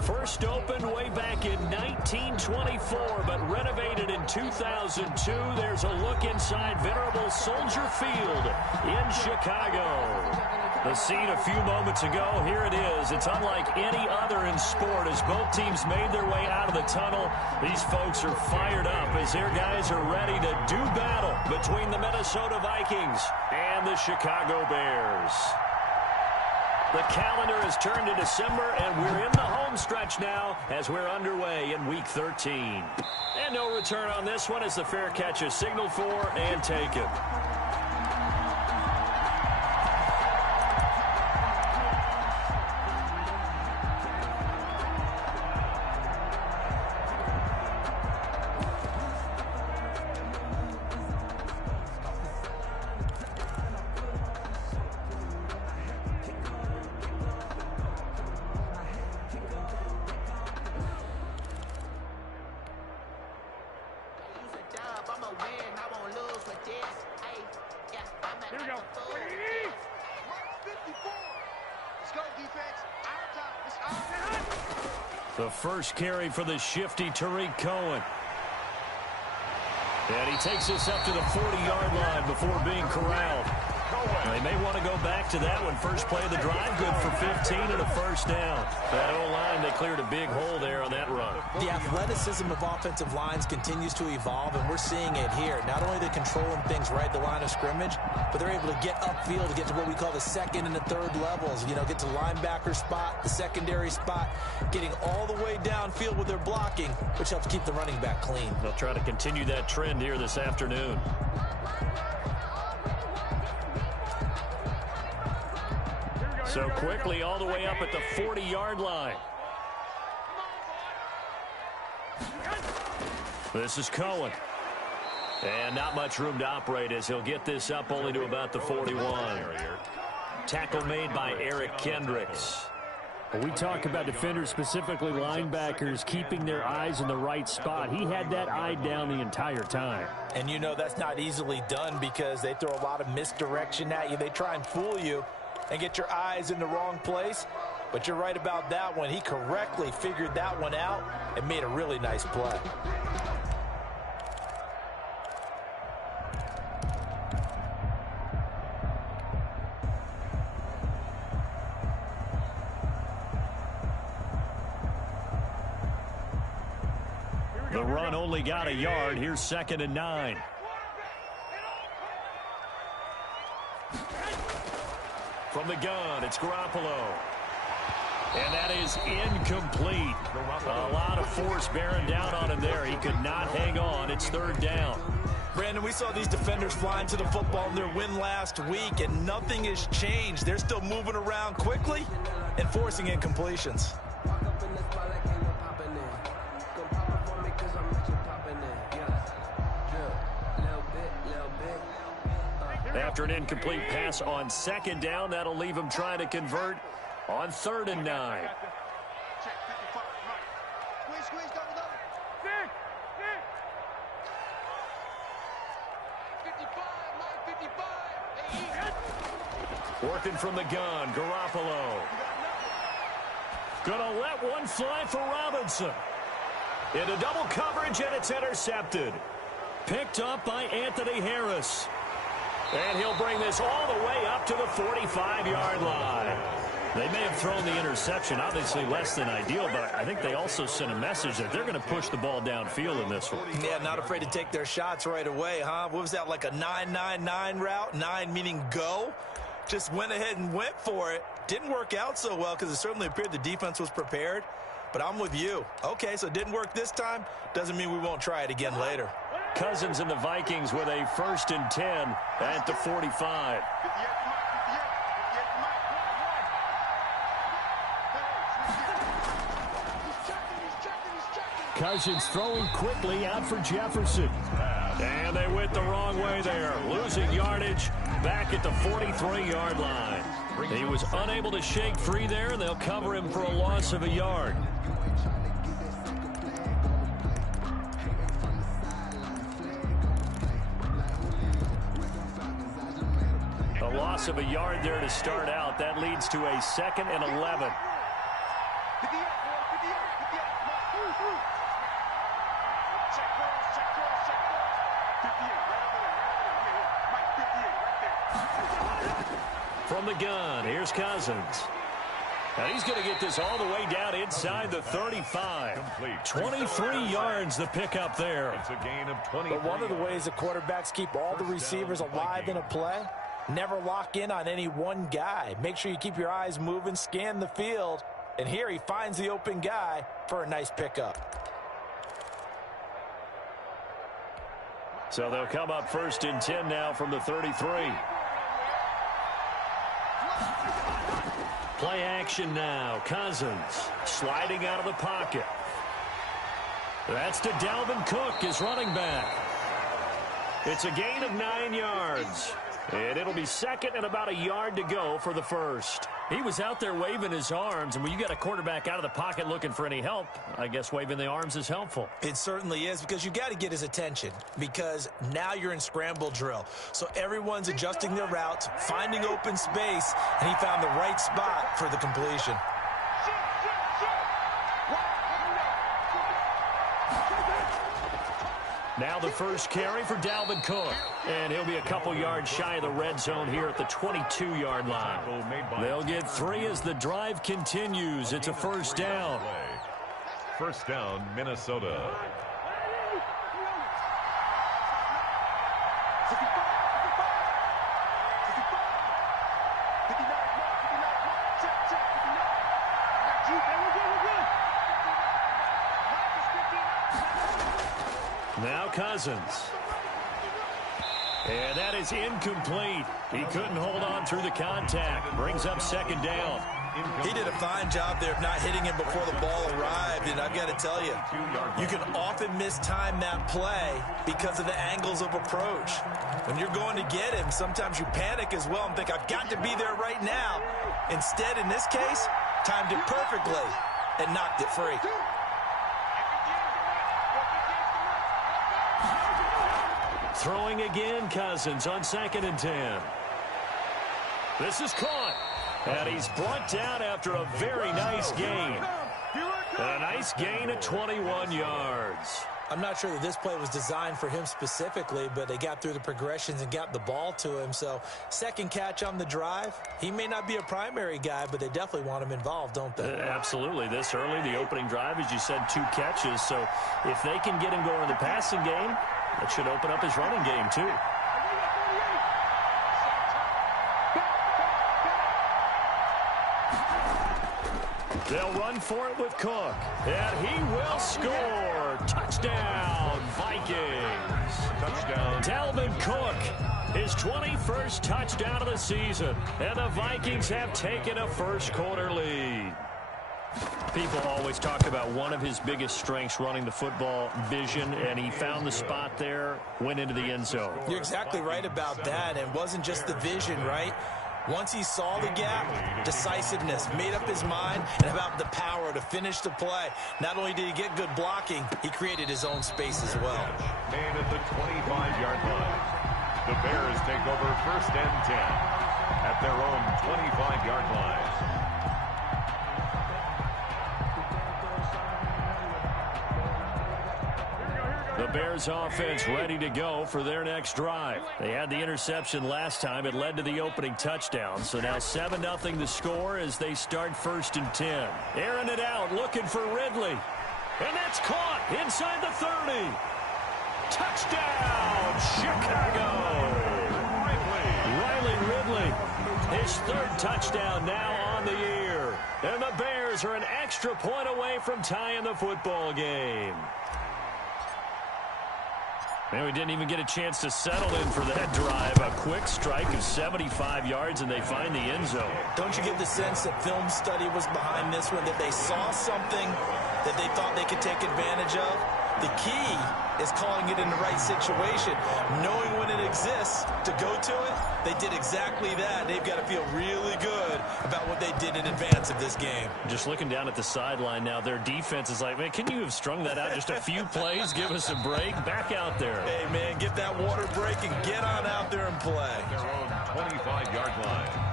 First opened way back in 1924, but renovated in 2002. There's a look inside venerable Soldier Field in Chicago. The scene a few moments ago, here it is. It's unlike any other in sport as both teams made their way out of the tunnel. These folks are fired up as their guys are ready to do battle between the Minnesota Vikings and the Chicago Bears. The calendar has turned to December, and we're in the home stretch now as we're underway in Week 13. And no return on this one as the fair catch is signaled for and taken. The first carry for the shifty Tariq Cohen. And he takes us up to the 40-yard line before being corralled. They may want to go back to that one. First play of the drive, good for 15 and a first down. That O-line, they cleared a big hole there on that run. The athleticism of offensive lines continues to evolve, and we're seeing it here. Not only are they controlling things right at the line of scrimmage, but they're able to get upfield to get to what we call the second and the third levels. You know, get to linebacker spot, the secondary spot, getting all the way downfield with their blocking, which helps keep the running back clean. They'll try to continue that trend here this afternoon. So quickly all the way up at the 40-yard line. This is Cohen. And not much room to operate as he'll get this up only to about the 41. Tackle made by Eric Kendricks. When we talk about defenders, specifically linebackers, keeping their eyes in the right spot. He had that eye down the entire time. And you know that's not easily done because they throw a lot of misdirection at you. They try and fool you and get your eyes in the wrong place. But you're right about that one. He correctly figured that one out and made a really nice play. The run only got a yard. Here's 2nd and 9. From the gun, it's Garoppolo. And that is incomplete. A lot of force bearing down on him there. He could not hang on. It's 3rd down. Brandon, we saw these defenders flying to the football in their win last week, and nothing has changed. They're still moving around quickly and forcing incompletions. After an incomplete pass on 2nd down, that'll leave him trying to convert on 3rd and 9. Working from the gun, Garoppolo. Gonna let one fly for Robinson. Into double coverage, and it's intercepted. Picked up by Anthony Harris. And he'll bring this all the way up to the 45-yard line. They may have thrown the interception, obviously less than ideal, but I think they also sent a message that they're going to push the ball downfield in this one. Yeah, not afraid to take their shots right away, huh? What was that, like a 9-9-9 route? 9 meaning go? Just went ahead and went for it. Didn't work out so well because it certainly appeared the defense was prepared. But I'm with you. Okay, so it didn't work this time. Doesn't mean we won't try it again later. Cousins and the Vikings with a 1st and 10 at the 45. Cousins throwing quickly out for Jefferson. And they went the wrong way there. Losing yardage back at the 43-yard line. He was unable to shake free there, and they'll cover him for a loss of a yard. A loss of a yard there to start out. That leads to a 2nd and 11. From the gun, here's Cousins. And he's going to get this all the way down inside the 35. 23 yards the pickup there. It's a gain of 20. But one of the ways the quarterbacks keep all the receivers alive in a play, never lock in on any one guy. Make sure you keep your eyes moving, scan the field. And here he finds the open guy for a nice pickup. So they'll come up 1st and 10 now from the 33. Play action now. Cousins sliding out of the pocket. That's to Dalvin Cook, his running back. It's a gain of 9 yards. And it'll be 2nd and about a yard to go for the 1st. He was out there waving his arms, and when you got a quarterback out of the pocket looking for any help, I guess waving the arms is helpful. It certainly is, because you got to get his attention, because now you're in scramble drill. So everyone's adjusting their routes, finding open space, and he found the right spot for the completion. Now the first carry for Dalvin Cook. And he'll be a couple yards shy of the red zone here at the 22-yard line. They'll get 3 as the drive continues. It's a 1st down. 1st down, Minnesota. Now Cousins. And that is incomplete. He couldn't hold on through the contact. Brings up 2nd down. He did a fine job there of not hitting him before the ball arrived. And I've got to tell you, you can often mistime that play because of the angles of approach. When you're going to get him, sometimes you panic as well and think, I've got to be there right now. Instead, in this case, timed it perfectly and knocked it free. Throwing again, Cousins on 2nd and 10. This is caught. And he's brought down after a very nice gain. And a nice gain of 21 yards. I'm not sure that this play was designed for him specifically, but they got through the progressions and got the ball to him. So 2nd catch on the drive. He may not be a primary guy, but they definitely want him involved, don't they? Absolutely. This early, the opening drive, as you said, 2 catches. So if they can get him going in the passing game, that should open up his running game, too. They'll run for it with Cook. And he will score. Touchdown, Vikings. Touchdown. Dalvin Cook, his 21st touchdown of the season. And the Vikings have taken a first-quarter lead. People always talk about one of his biggest strengths, running the football, vision, and he found the spot there, went into the end zone. You're exactly right about that. It wasn't just the vision, right? Once he saw the gap, decisiveness, made up his mind, and about the power to finish the play. Not only did he get good blocking, he created his own space as well. Made at the 25-yard line. The Bears take over 1st and 10 at their own 25-yard line. The Bears offense ready to go for their next drive. They had the interception last time. It led to the opening touchdown. So now 7-0 the score as they start 1st and 10. Airing it out, looking for Ridley. And that's caught inside the 30. Touchdown, Chicago. Riley Ridley, his 3rd touchdown now on the year. And the Bears are an extra point away from tying the football game. Man, we didn't even get a chance to settle in for that drive. A quick strike of 75 yards, and they find the end zone. Don't you get the sense that film study was behind this one, that they saw something that they thought they could take advantage of? The key is calling it in the right situation, knowing when it exists to go to it. They did exactly that. They've got to feel really good about what they did in advance of this game. Just looking down at the sideline now, their defense is like, man, can you have strung that out just a few plays? Give us a break. Back out there. Hey, man, get that water break and get on out there and play. Their own 25-yard line.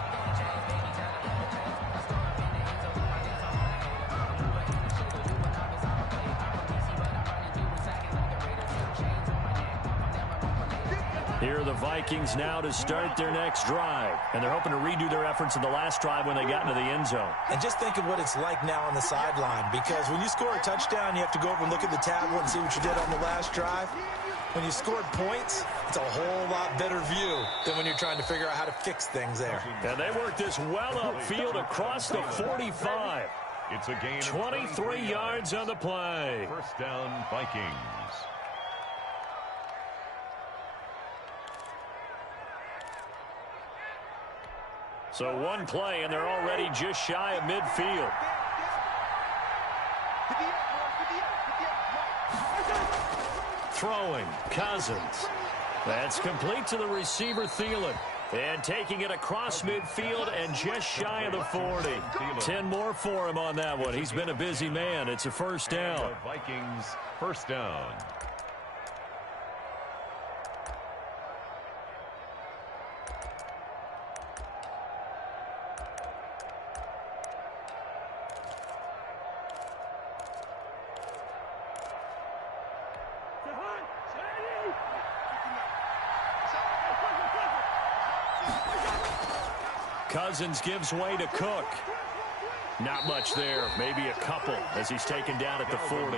Here are the Vikings now to start their next drive. And they're hoping to redo their efforts in the last drive when they got into the end zone. And just think of what it's like now on the sideline, because when you score a touchdown, you have to go over and look at the tablet and see what you did on the last drive. When you scored points, it's a whole lot better view than when you're trying to figure out how to fix things there. And they work this well upfield across the 45. It's a gain of 23 yards on the play. First down, Vikings. So one play, and they're already just shy of midfield. Throwing, Cousins. That's complete to the receiver, Thielen. And taking it across midfield and just shy of the 40. 10 more for him on that one. He's been a busy man. It's a first down. Vikings, first down. Cousins gives way to Cook. Not much there, maybe a couple as he's taken down at the 40.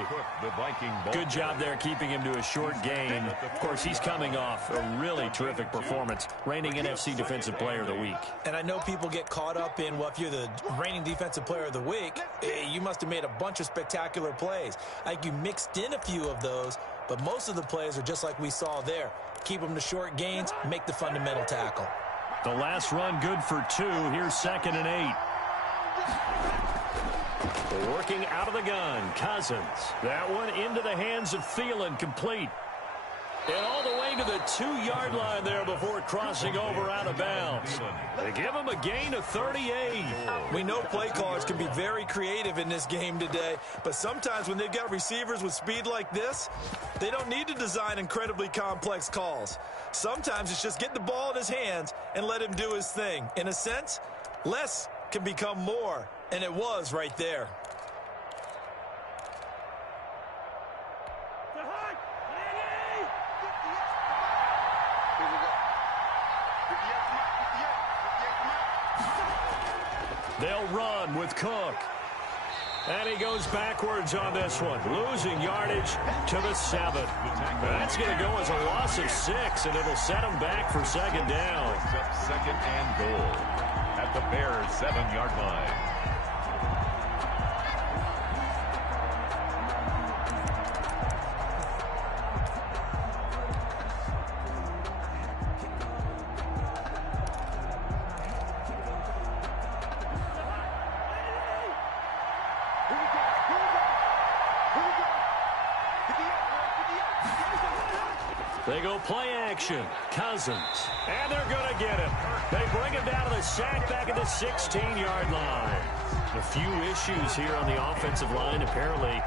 Good job there keeping him to a short gain. Of course, he's coming off a really terrific performance, reigning NFC Defensive Player of the Week. And I know people get caught up in, well, if you're the reigning Defensive Player of the Week, you must have made a bunch of spectacular plays. I think you mixed in a few of those, but most of the plays are just like we saw there. Keep them to short gains, make the fundamental tackle. The last run good for 2. Here's 2nd and 8. Working out of the gun, Cousins. That one into the hands of Thielen, complete. And all the way to the 2-yard line there before crossing over out of bounds. They give him a gain of 38. We know play callers can be very creative in this game today, but sometimes when they've got receivers with speed like this, they don't need to design incredibly complex calls. Sometimes it's just get the ball in his hands and let him do his thing. In a sense, less can become more, and it was right there. They'll run with Cook. And he goes backwards on this one, losing yardage to the 7. That's going to go as a loss of 6, and it'll set him back for 2nd down. Second and goal at the Bears' 7-yard line. They go play action. Cousins. And they're going to get him. They bring him down to the sack back at the 16-yard line. A few issues here on the offensive line. Apparently,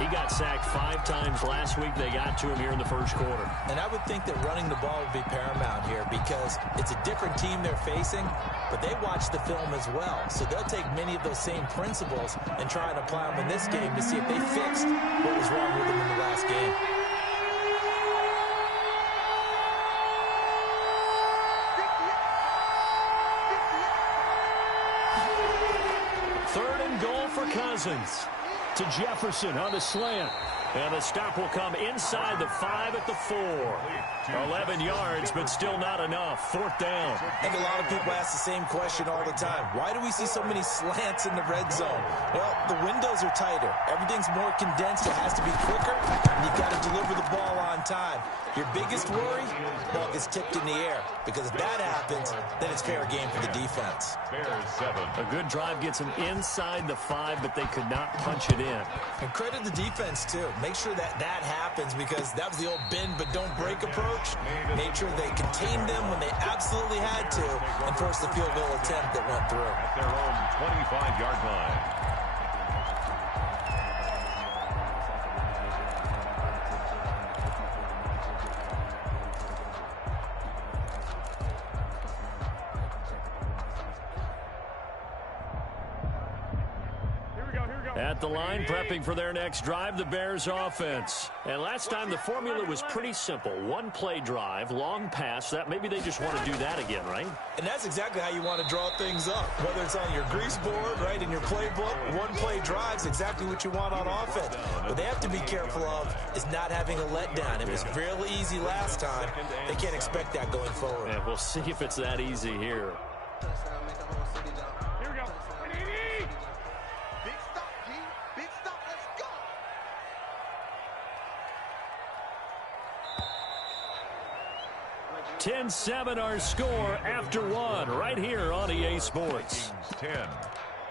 he got sacked 5 times last week. They got to him here in the first quarter. And I would think that running the ball would be paramount here because it's a different team they're facing, but they watch the film as well. So they'll take many of those same principles and try and apply them in this game to see if they fixed what was wrong with them in the last game. Cousins to Jefferson on the slant. And the stop will come inside the 5 at the 4. 11 yards, but still not enough. 4th down. I think a lot of people ask the same question all the time. Why do we see so many slants in the red zone? Well, the windows are tighter. Everything's more condensed. It has to be quicker, and you've got to deliver the ball on time. Your biggest worry, the ball gets tipped in the air, because if that happens, then it's fair game for the defense. Bears 7. A good drive gets them inside the 5, but they could not punch it in. And credit the defense, too. Make sure that happens, because that was the old bend but don't break approach. Made sure they contained them when they absolutely had to and forced the field goal attempt that went through. At their own 25-yard line. At the line, prepping for their next drive, the Bears offense. And last time, the formula was pretty simple. One play drive, long pass. That maybe they just want to do that again, right? And that's exactly how you want to draw things up. Whether it's on your grease board, right, in your playbook, one play drive's exactly what you want on offense. What they have to be careful of is not having a letdown. It was really easy last time. They can't expect that going forward. Yeah, we'll see if it's that easy here. Here we go. Big stop, G. Big stop. Let's go. 10-7 our score after one right here on EA Sports. Vikings 10,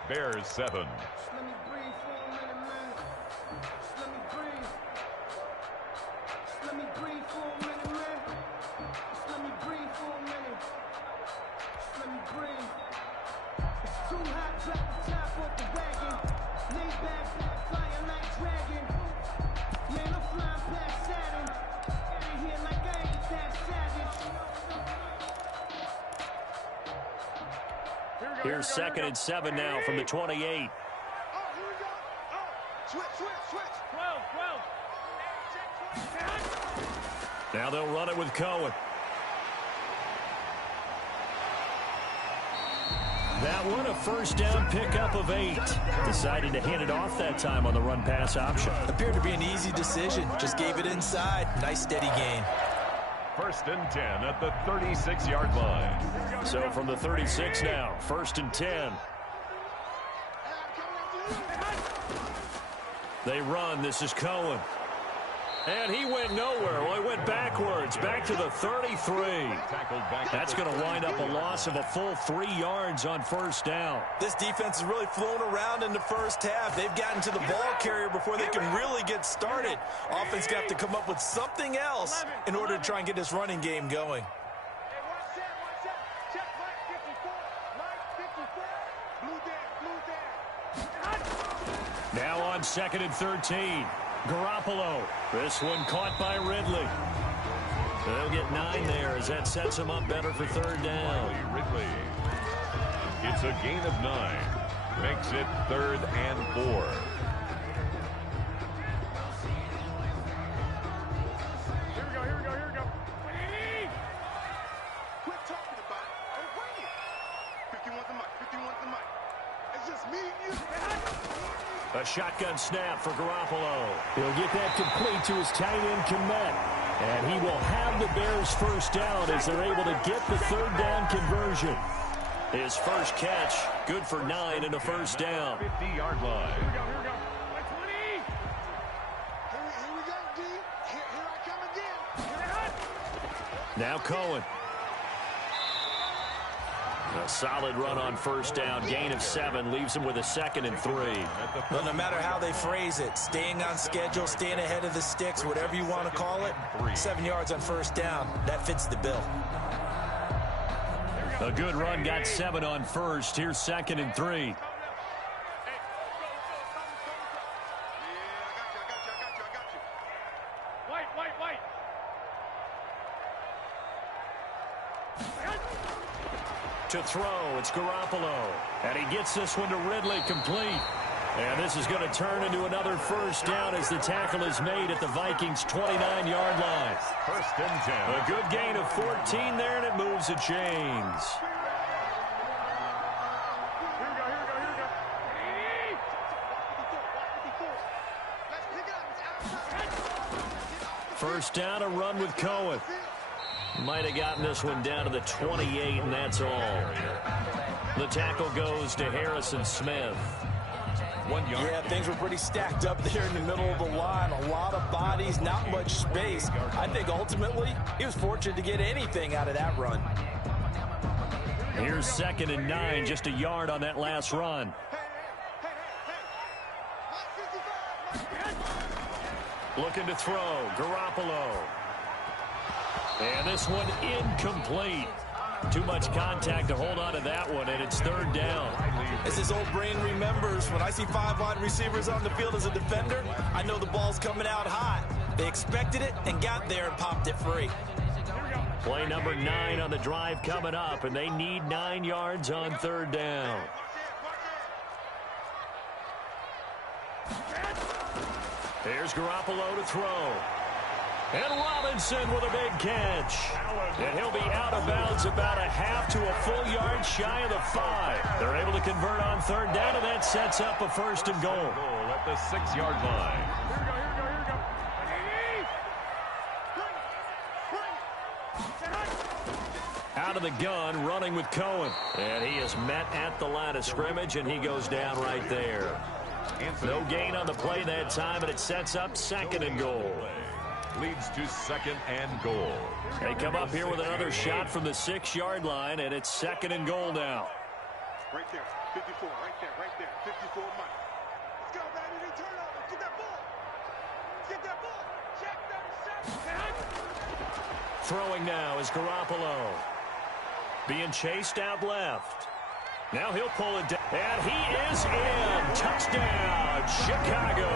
Bears 7. Let me breathe for a minute, man. Just let me breathe. Just let me breathe for a minute, man. Just let me breathe for a minute. Just let me breathe. It's too hot, drop the top off the wagon. Lay back, fire like dragon. Man, I'm flying past Saturn. Out of here like I ain't that savage. Here's 2nd and 7 now from the 28. Oh, here we go. Oh, switch. 12. Now they'll run it with Cohen. That one, a first down pickup of 8. Decided to hand it off that time on the run-pass option. Appeared to be an easy decision. Just gave it inside. Nice steady gain. 1st and 10 at the 36-yard line. So from the 36 now, 1st and 10. They run. This is Cohen. And he went nowhere. Well, he went backwards, back to the 33. That's going to wind up a loss of a full 3 yards on 1st down. This defense has really flown around in the first half. They've gotten to the ball carrier before they can really get started. Offense got to come up with something else in order to try and get this running game going. Hey, watch that. Check right 54. Blue down. Now on 2nd and 13. Garoppolo. This one caught by Ridley. They'll get 9 there as that sets them up better for 3rd down. Ridley. It's a gain of 9. Makes it 3rd and 4. Here we go. Quit talking about it. I'm waiting. 51's the mic. It's just me and you. A shotgun snap for Garoppolo. He'll get that complete to his tight end Kmet. And he will have the Bears' first down as they're able to get the 3rd down conversion. His first catch, good for 9 and a first down. 50-yard line. Here we go. Like 20. Here we go, D. Here I come again. Now Cohen. A solid run on 1st down. Gain of 7 leaves him with a 2nd and 3. Well, no matter how they phrase it, staying on schedule, staying ahead of the sticks, whatever you want to call it, 7 yards on 1st down, that fits the bill. A good run, got 7 on 1st. Here's 2nd and 3. Yeah, I got you. White. To throw, it's Garoppolo. And he gets this one to Ridley, complete. And this is going to turn into another first down as the tackle is made at the Vikings' 29-yard line. 1st and 10. A good gain of 14 there, and it moves the chains. Here we go. 1st down, a run with Cohen. Might have gotten this one down to the 28, and that's all. The tackle goes to Harrison Smith. 1 yard. Yeah, things were pretty stacked up there in the middle of the line. A lot of bodies, not much space. I think ultimately he was fortunate to get anything out of that run. Here's 2nd and 9, just a yard on that last run. Looking to throw, Garoppolo. And this one incomplete. Too much contact to hold on to that one, and it's 3rd down. As his old brain remembers, when I see 5 wide receivers on the field as a defender, I know the ball's coming out hot. They expected it and got there and popped it free. Play number 9 on the drive coming up, and they need 9 yards on 3rd down. Here's Garoppolo to throw. And Robinson with a big catch. And he'll be out of bounds about a half to a full yard shy of the 5. They're able to convert on third down, and that sets up a first and goal. At the 6-yard line. Out of the gun, running with Cohen. And he is met at the line of scrimmage, and he goes down right there. No gain on the play that time, and it sets up second and goal. Leads to second and goal. They come up here with another shot from the 6-yard line, and it's second and goal now. Right there, 54, right there, 54 Mike. Let's go, baby, they turn over, get that ball. Get that ball, check that, Throwing now is Garoppolo. Being chased out left. Now he'll pull it down, and he is in. Touchdown, Chicago.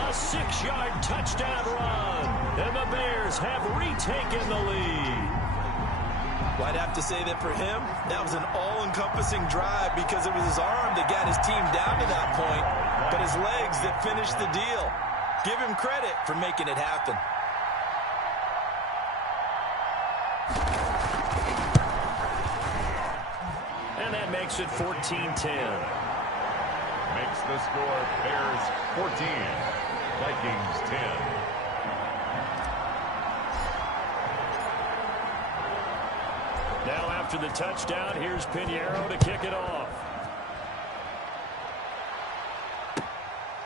A 6-yard touchdown run, and the Bears have retaken the lead. Well, I'd have to say that for him, that was an all-encompassing drive because it was his arm that got his team down to that point, but his legs that finished the deal. Give him credit for making it happen. And that makes it 14-10. Makes the score Bears 14. Vikings 10. Now after the touchdown, here's Pinheiro to kick it off.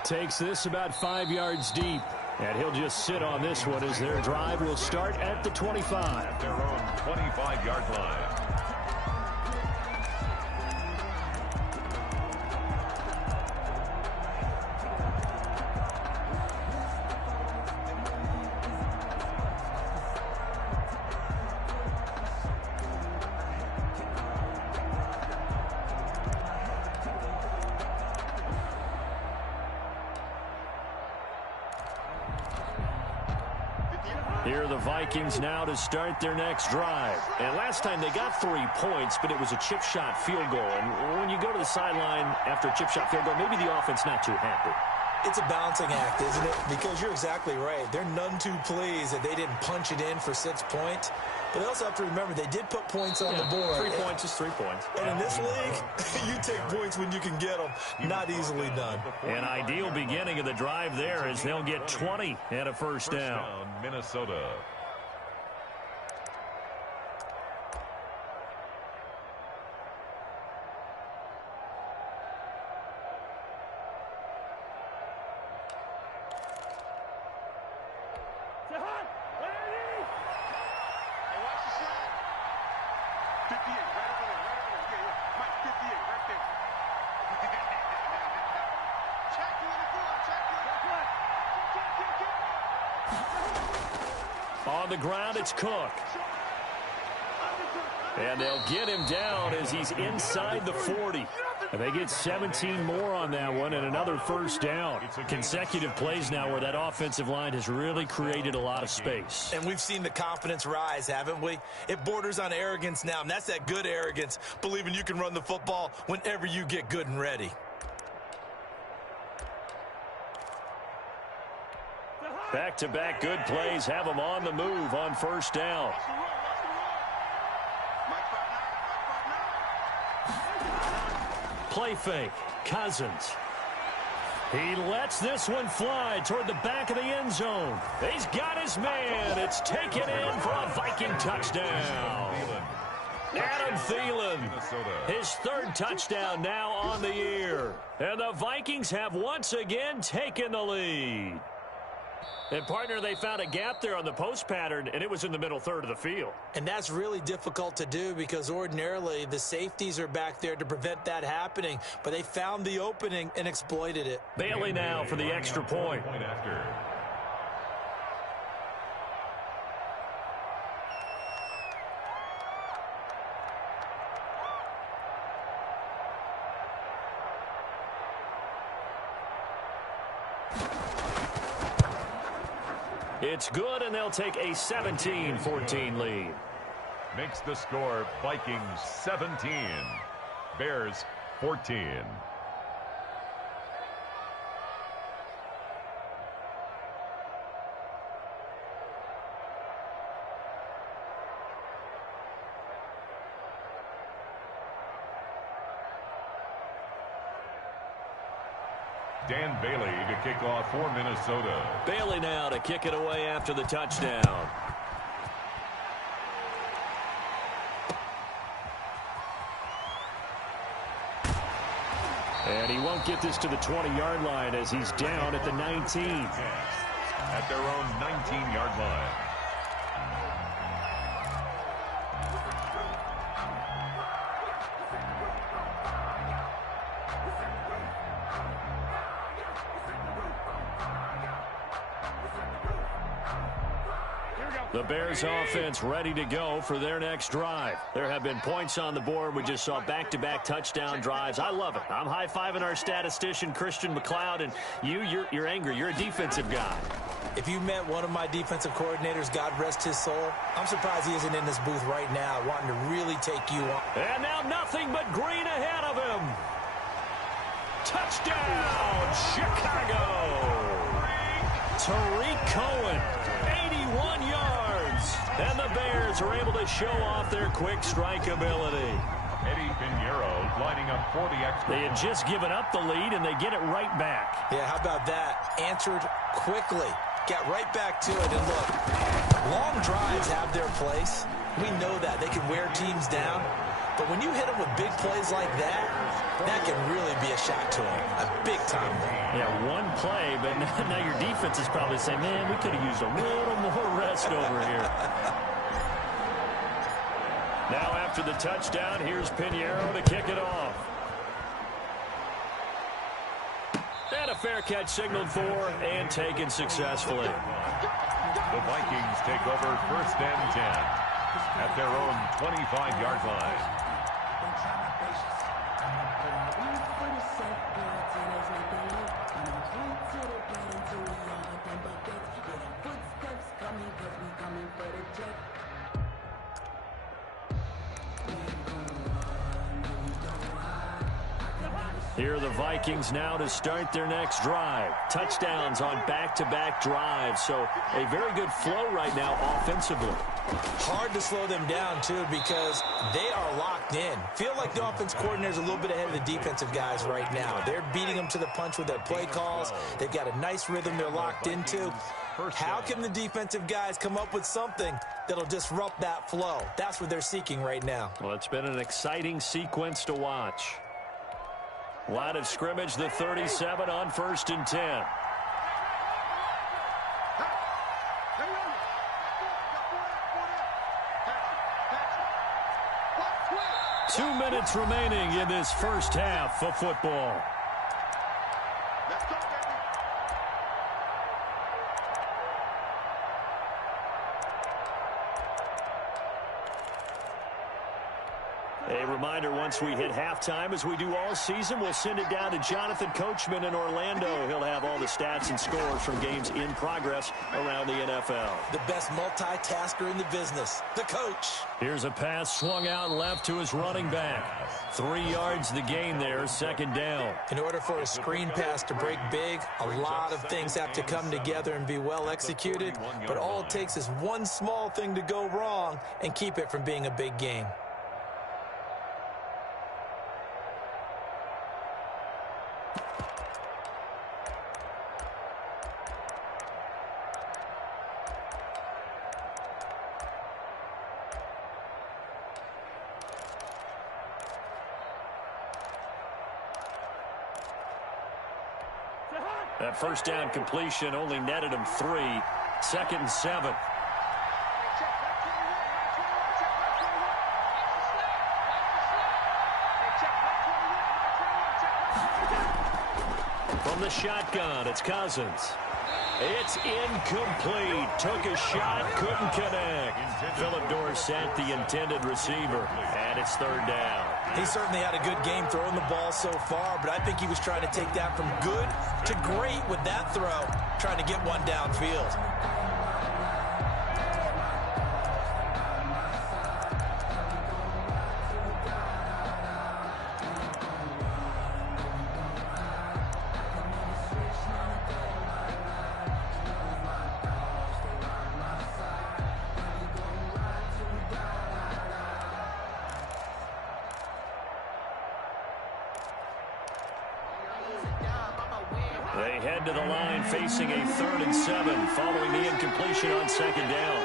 Takes this about 5 yards deep. And he'll just sit on this one as their drive will start at the 25. At their own 25-yard line. Here are the Vikings now to start their next drive. And last time they got 3 points, but it was a chip shot field goal. And when you go to the sideline after a chip shot field goal, maybe the offense not too happy. It's a balancing act, isn't it? Because you're exactly right. They're none too pleased that they didn't punch it in for 6 points. But they also have to remember they did put points on the board. 3 points is 3 points. And in this league, you take points when you can get them. Not easily done. An ideal beginning of the drive there as they'll get 20 and a first down. Minnesota. On the ground, it's Cook. And they'll get him down as he's inside the 40. And they get 17 more on that one and another first down. Consecutive plays now where that offensive line has really created a lot of space. And we've seen the confidence rise, haven't we? It borders on arrogance now, and that's that good arrogance, believing you can run the football whenever you get good and ready. Back-to-back good plays have them on the move on first down. Play fake. Cousins. He lets this one fly toward the back of the end zone. He's got his man. It's taken in for a Viking touchdown. Adam Thielen, his 3rd touchdown now on the year. And the Vikings have once again taken the lead. And, partner, they found a gap there on the post pattern, and it was in the middle third of the field. And that's really difficult to do because ordinarily the safeties are back there to prevent that happening. But they found the opening and exploited it. Bailey now for the extra point. It's good, and they'll take a 17-14 lead. Makes the score Vikings 17, Bears 14. Dan Bailey to kick off for Minnesota. Bailey now to kick it away after the touchdown. And he won't get this to the 20-yard line as he's down at the 19. At their own 19-yard line. The Bears offense ready to go for their next drive. There have been points on the board. We just saw back-to-back touchdown drives. I love it. I'm high-fiving our statistician, Christian McLeod, and you're angry. You're a defensive guy. If you met one of my defensive coordinators, God rest his soul, I'm surprised he isn't in this booth right now wanting to really take you on. And now nothing but green ahead of him. Touchdown, Chicago. Tariq Cohen, 81 yards. And the Bears are able to show off their quick strike ability. Eddie Pinheiro lining up for the extra. They had just given up the lead, and they get it right back. Yeah, how about that? Answered quickly. Got right back to it. And look, long drives have their place. We know that. They can wear teams down. But when you hit them with big plays like that, that can really be a shot to them. A big-time one. Yeah, one play, but now your defense is probably saying, man, we could have used a little more rest over here. Now after the touchdown, here's Pinheiro to kick it off. And a fair catch signaled for and taken successfully. The Vikings take over first and 10 at their own 25-yard line. Here are the Vikings now to start their next drive. Touchdowns on back-to-back drives, so a very good flow right now offensively. Hard to slow them down, too, because they are locked in. Feel like the offense coordinator's a little bit ahead of the defensive guys right now. They're beating them to the punch with their play calls. They've got a nice rhythm they're locked into. How can the defensive guys come up with something that'll disrupt that flow? That's what they're seeking right now. Well, it's been an exciting sequence to watch. Line of scrimmage, the 37 on 1st and 10. 2 minutes remaining in this first half of football. A reminder, once we hit halftime, as we do all season, we'll send it down to Jonathan Coachman in Orlando. He'll have all the stats and scores from games in progress around the NFL. The best multitasker in the business, the coach. Here's a pass swung out left to his running back. 3 yards the gain there, second down. In order for a screen pass to break big, a lot of things have to come together and be well executed. But all it takes is one small thing to go wrong and keep it from being a big game. That first down completion only netted him 3. 2nd and 7. From the shotgun, it's Cousins. It's incomplete. Took a shot, couldn't connect. Phillip Dorsett, the intended receiver, and it's 3rd down. He certainly had a good game throwing the ball so far, but I think he was trying to take that from good to great with that throw, trying to get one downfield. They head to the line facing a 3rd and 7 following the incompletion on 2nd down.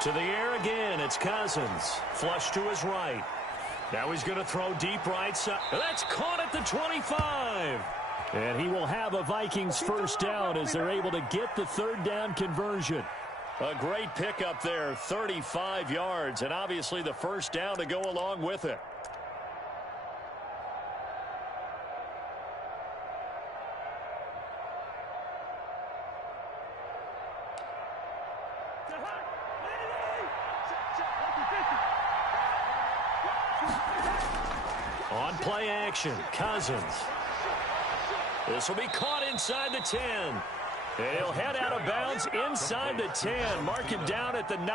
To the air again, it's Cousins. Flush to his right. Now he's going to throw deep right side. That's caught at the 25. And he will have a Vikings first down as they're able to get the 3rd down conversion. A great pickup there, 35 yards, and obviously the first down to go along with it. On play action, Cousins. This will be caught inside the 10. And he'll head out of bounds inside the 10. Mark him down at the 9.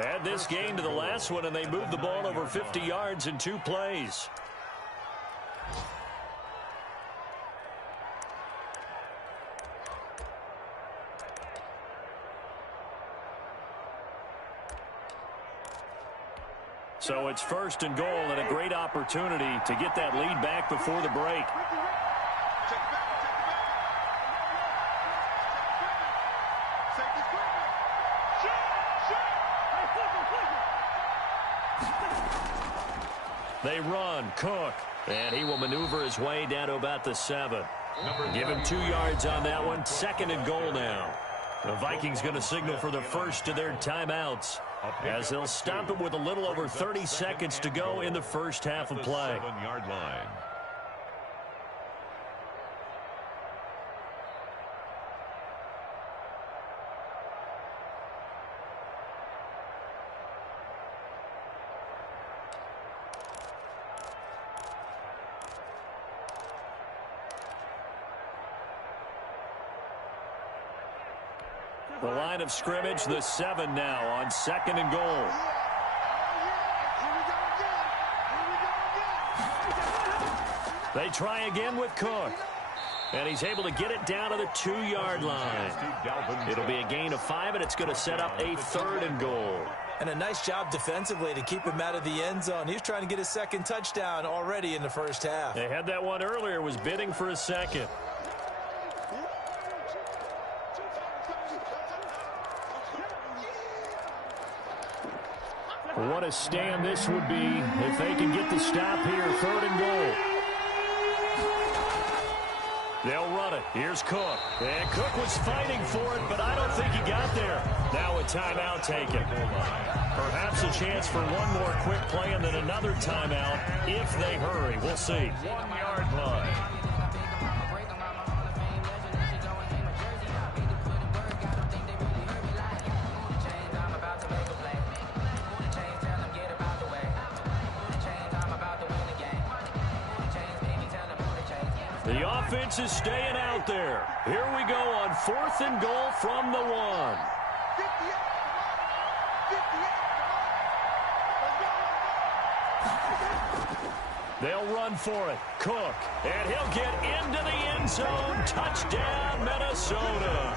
Add this game to the last one, and they moved the ball over 50 yards in 2 plays. So it's 1st and goal and a great opportunity to get that lead back before the break. They run, Cook, and he will maneuver his way down to about the 7. Give him 2 yards on that one. 2nd and goal now. The Vikings going to signal for the first of their timeouts as they'll stop it with a little over 30 seconds to go in the first half of play. 7-yard line. The line of scrimmage, the 7 now on 2nd and goal. They try again with Cook. And he's able to get it down to the 2-yard line. It'll be a gain of 5, and it's going to set up a 3rd and goal. And a nice job defensively to keep him out of the end zone. He was trying to get his 2nd touchdown already in the first half. They had that one earlier, was bidding for a 2nd. What a stand this would be if they can get the stop here. 3rd and goal. They'll run it. Here's Cook. And Cook was fighting for it, but I don't think he got there. Now a timeout taken. Perhaps a chance for one more quick play and then another timeout if they hurry. We'll see. 1-yard line. The offense is staying out there. Here we go on 4th and goal from the 1. They'll run for it. Cook. And he'll get into the end zone. Touchdown, Minnesota.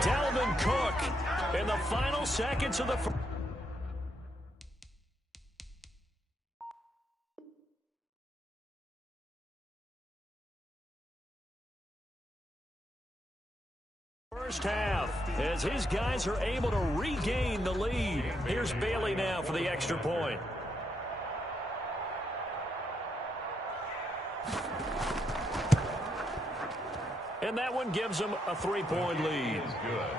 Dalvin Cook in the final seconds of the first half as his guys are able to regain the lead. Here's Bailey now for the extra point. And that one gives them a 3-point lead. Good.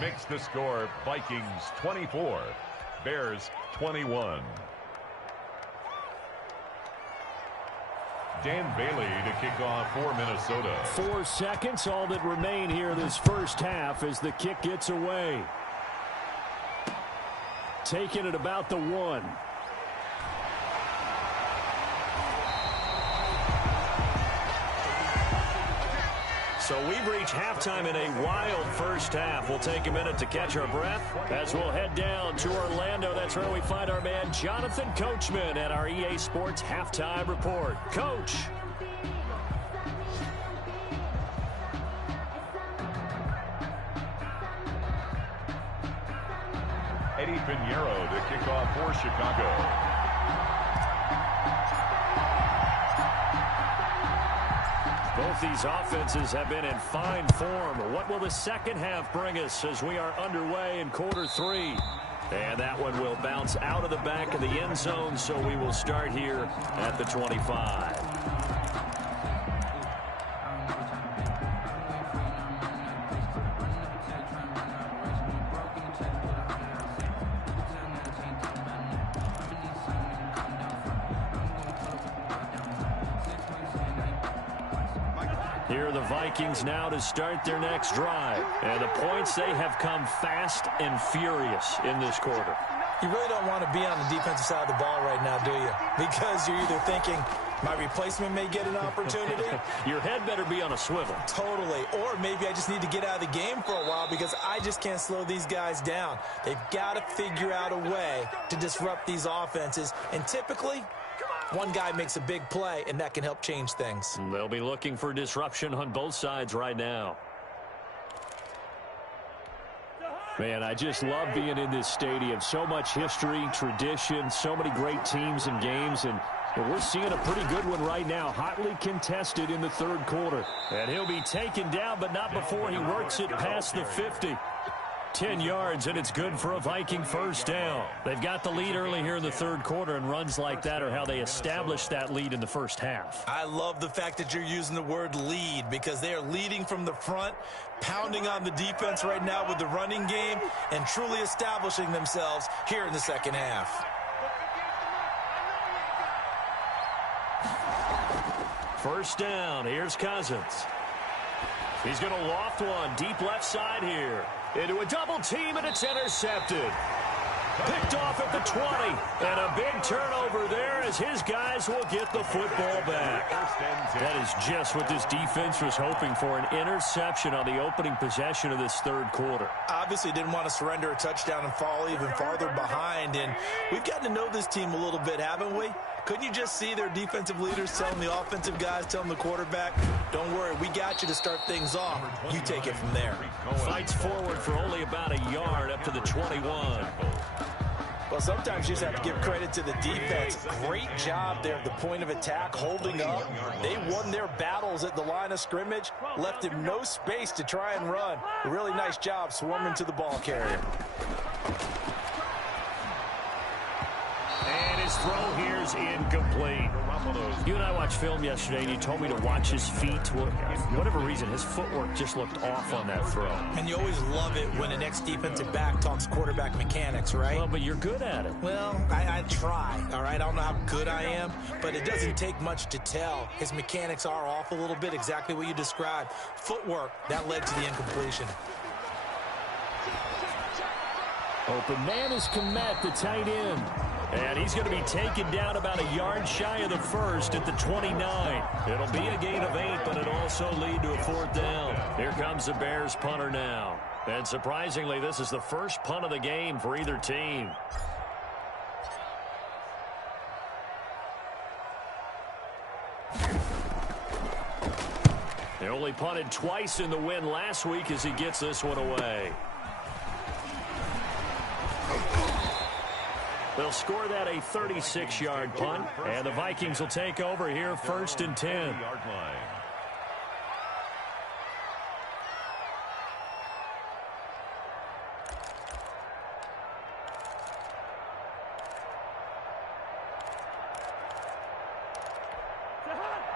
Makes the score Vikings 24, Bears 21. Dan Bailey to kick off for Minnesota. 4 seconds, all that remain here this first half as the kick gets away. Taking it about the 1. So we've reached halftime in a wild first half. We'll take a minute to catch our breath as we'll head down to Orlando. That's where we find our man Jonathan Coachman at our EA Sports Halftime Report. Coach. Eddie Pinheiro to kick off for Chicago. Both these offenses have been in fine form. What will the second half bring us as we are underway in quarter 3? And that one will bounce out of the back of the end zone, so we will start here at the 25. Here are the Vikings now to start their next drive. And the points, they have come fast and furious in this quarter. You really don't want to be on the defensive side of the ball right now, do you? Because you're either thinking, my replacement may get an opportunity. Your head better be on a swivel. Totally. Or maybe I just need to get out of the game for a while because I just can't slow these guys down. They've got to figure out a way to disrupt these offenses. And typically, one guy makes a big play, and that can help change things. They'll be looking for disruption on both sides right now. Man, I just love being in this stadium. So much history, tradition, so many great teams and games, and we're seeing a pretty good one right now, hotly contested in the third quarter. And he'll be taken down, but not before he works it past the 50. 10 yards, and it's good for a Viking first down. They've got the lead early here in the third quarter, and runs like that are how they established that lead in the first half. I love the fact that you're using the word lead because they are leading from the front, pounding on the defense right now with the running game, and truly establishing themselves here in the second half. First down, here's Cousins. He's going to loft one deep left side here. Into a double team, and it's intercepted. Picked off at the 20. And a big turnover there as his guys will get the football back. That is just what this defense was hoping for, an interception on the opening possession of this third quarter. Obviously didn't want to surrender a touchdown and fall even farther behind. And we've gotten to know this team a little bit, haven't we? Couldn't you just see their defensive leaders telling the offensive guys, telling the quarterback, don't worry, we got you to start things off. You take it from there. Fights forward for only about a yard up to the 21. Well, sometimes you just have to give credit to the defense. Great job there at the point of attack, holding up. They won their battles at the line of scrimmage, left him no space to try and run. A really nice job swarming to the ball carrier. And his throw here is incomplete. You and I watched film yesterday, and you told me to watch his feet. For whatever reason, his footwork just looked off on that throw. And you always love it when an ex-defensive back talks quarterback mechanics, right? Well, but you're good at it. Well, I try, all right? I don't know how good I am, but it doesn't take much to tell. His mechanics are off a little bit, exactly what you described. Footwork, that led to the incompletion. Open man is Komet, the tight end. And he's going to be taken down about a yard shy of the first at the 29. It'll be a gain of 8, but it'll also lead to a fourth down. Here comes the Bears punter now. And surprisingly, this is the first punt of the game for either team. They only punted twice in the win last week as he gets this one away. They'll score that a 36-yard punt, and the Vikings will take over here first and 10.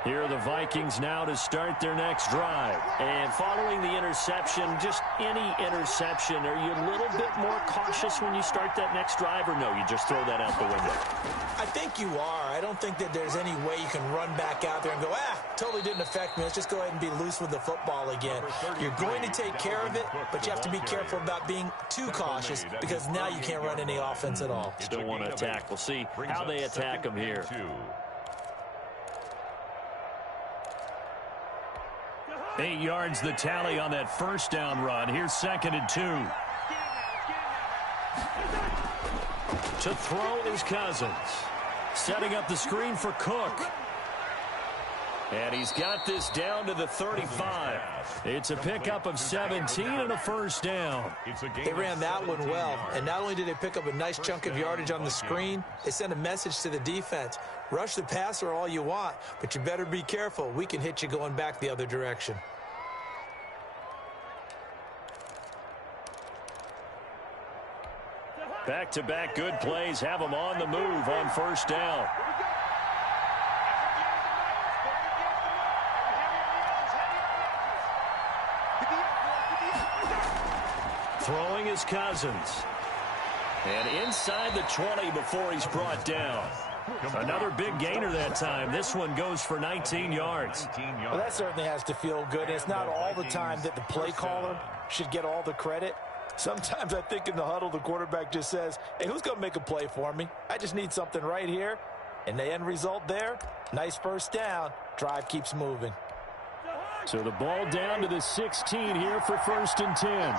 Here are the Vikings now to start their next drive. And following the interception, just any interception, are you a little bit more cautious when you start that next drive, or no, you just throw that out the window? I think you are. I don't think that there's any way you can run back out there and go, totally didn't affect me. Let's just go ahead and be loose with the football again. You're going to take care of it, but you have to be careful about being too cautious because now you can't run any offense at all. Still want to attack. We'll see how they attack them here. 8 yards the tally on that first down run. Here's second and 2. To throw is Cousins. Setting up the screen for Cook. And he's got this down to the 35. It's a pickup of 17 and a first down. They ran that one well, and not only did they pick up a nice chunk of yardage on the screen, they sent a message to the defense. Rush the passer all you want, but you better be careful. We can hit you going back the other direction. Back-to-back good plays have them on the move on first down. Throwing is Cousins. And inside the 20 before he's brought down. Another big gainer that time. This one goes for 19 yards. Well, that certainly has to feel good. It's not all the time that the play caller should get all the credit. Sometimes I think in the huddle, the quarterback just says, hey, who's going to make a play for me? I just need something right here. And the end result there, nice first down. Drive keeps moving. So the ball down to the 16 here for first and 10.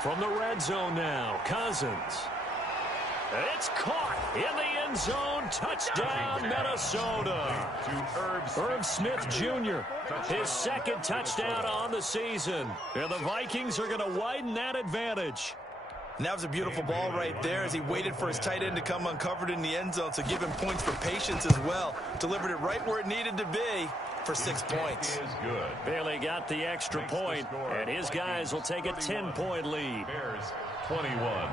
From the red zone now, Cousins. It's caught in the end zone. Touchdown, Minnesota. Herb Smith Jr., his second touchdown on the season. And the Vikings are going to widen that advantage. And that was a beautiful ball right there as he waited for his tight end to come uncovered in the end zone, so give him points for patience as well. Delivered it right where it needed to be for 6 points. Bailey got the extra point, and his guys will take a 10-point lead. Bears 21.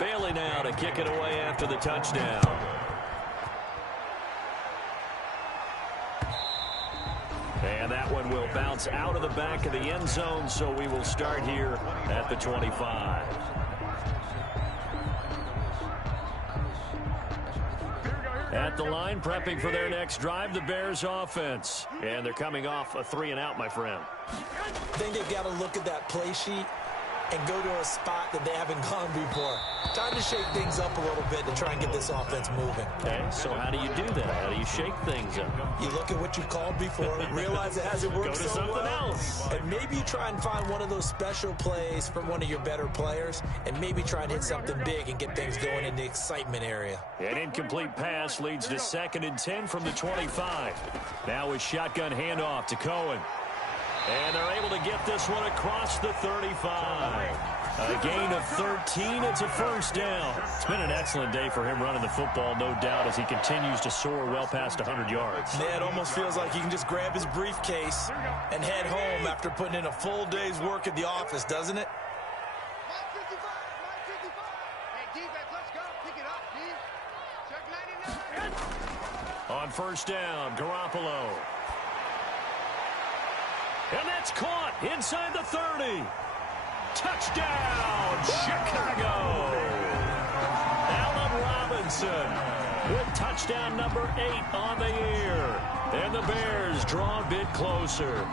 Bailey now to kick it away after the touchdown. And that one will bounce out of the back of the end zone, so we will start here at the 25. At the line, prepping for their next drive, the Bears offense. And they're coming off a 3-and-out, my friend. I think they've got to look at that play sheet and go to a spot that they haven't gone before. Time to shake things up a little bit to try and get this offense moving. Okay, so how do you do that? How do you shake things up? You look at what you've called before, realize it hasn't worked Go to so something well, else. and maybe you try and find one of those special plays from one of your better players, and maybe try and hit something big and get things going in the excitement area. An incomplete pass leads to 2nd and 10 from the 25. Now a shotgun handoff to Cohen. And they're able to get this one across the 35. A gain of 13. It's a first down. It's been an excellent day for him running the football, no doubt, as he continues to soar well past 100 yards. Yeah, it almost feels like he can just grab his briefcase and head home after putting in a full day's work at the office, doesn't it? On first down, Garoppolo. And that's caught inside the 30. Touchdown, Chicago. Allen Robinson with touchdown number 8 on the year. And the Bears draw a bit closer.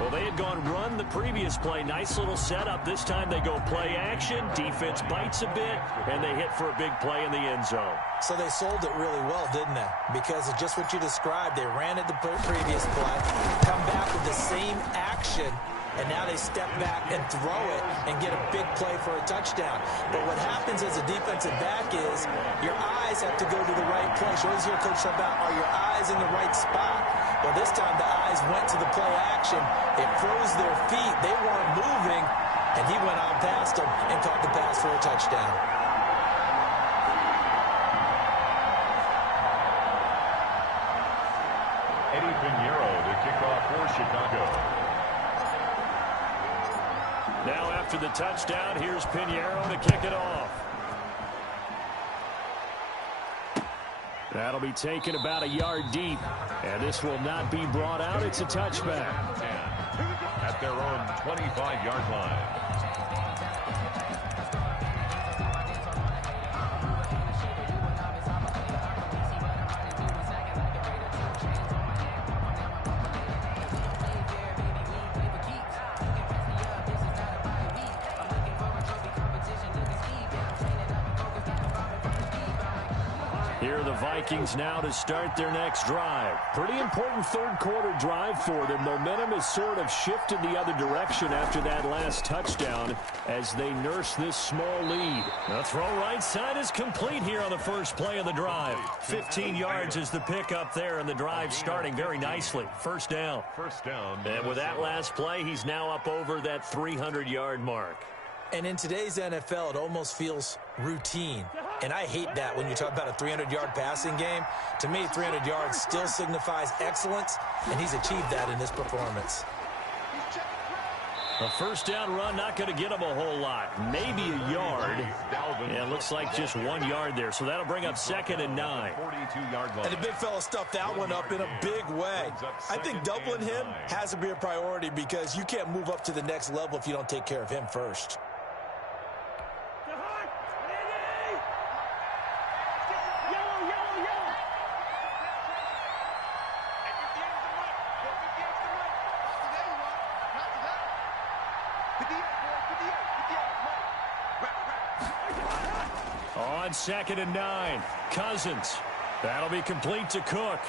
Well, they had gone run the previous play. Nice little setup. This time they go play action. Defense bites a bit, and they hit for a big play in the end zone. So they sold it really well, didn't they? Because of just what you described. They ran it the previous play, come back with the same action, and now they step back and throw it and get a big play for a touchdown. But what happens as a defensive back is your eyes have to go to the right place. You always hear Coach talk about, are your eyes in the right spot? Well, this time the eyes went to the play action. It froze their feet. They weren't moving, and he went on past them and caught the pass for a touchdown. Eddie Pinheiro to kick off for Chicago. Now after the touchdown, here's Pinheiro to kick it off. That'll be taken about a yard deep, and this will not be brought out. It's a touchback. At their own 25-yard line. Here are the the Vikings now to start their next drive. Pretty important third-quarter drive for them. Momentum has sort of shifted the other direction after that last touchdown as they nurse this small lead. The throw right side is complete here on the first play of the drive. 15 yards is the pickup there, and the drive starting very nicely. First down. And with that last play, he's now up over that 300-yard mark. And in today's NFL, it almost feels routine. And I hate that when you talk about a 300-yard passing game. To me, 300 yards still signifies excellence, and he's achieved that in this performance. A first down run not going to get him a whole lot. Maybe a yard. Yeah, it looks like just 1 yard there. So that'll bring up 2nd and 9. And the big fella stuffed that one up in a big way. I think doubling him has to be a priority because you can't move up to the next level if you don't take care of him first. On 2nd and 9, Cousins. That'll be complete to Cook.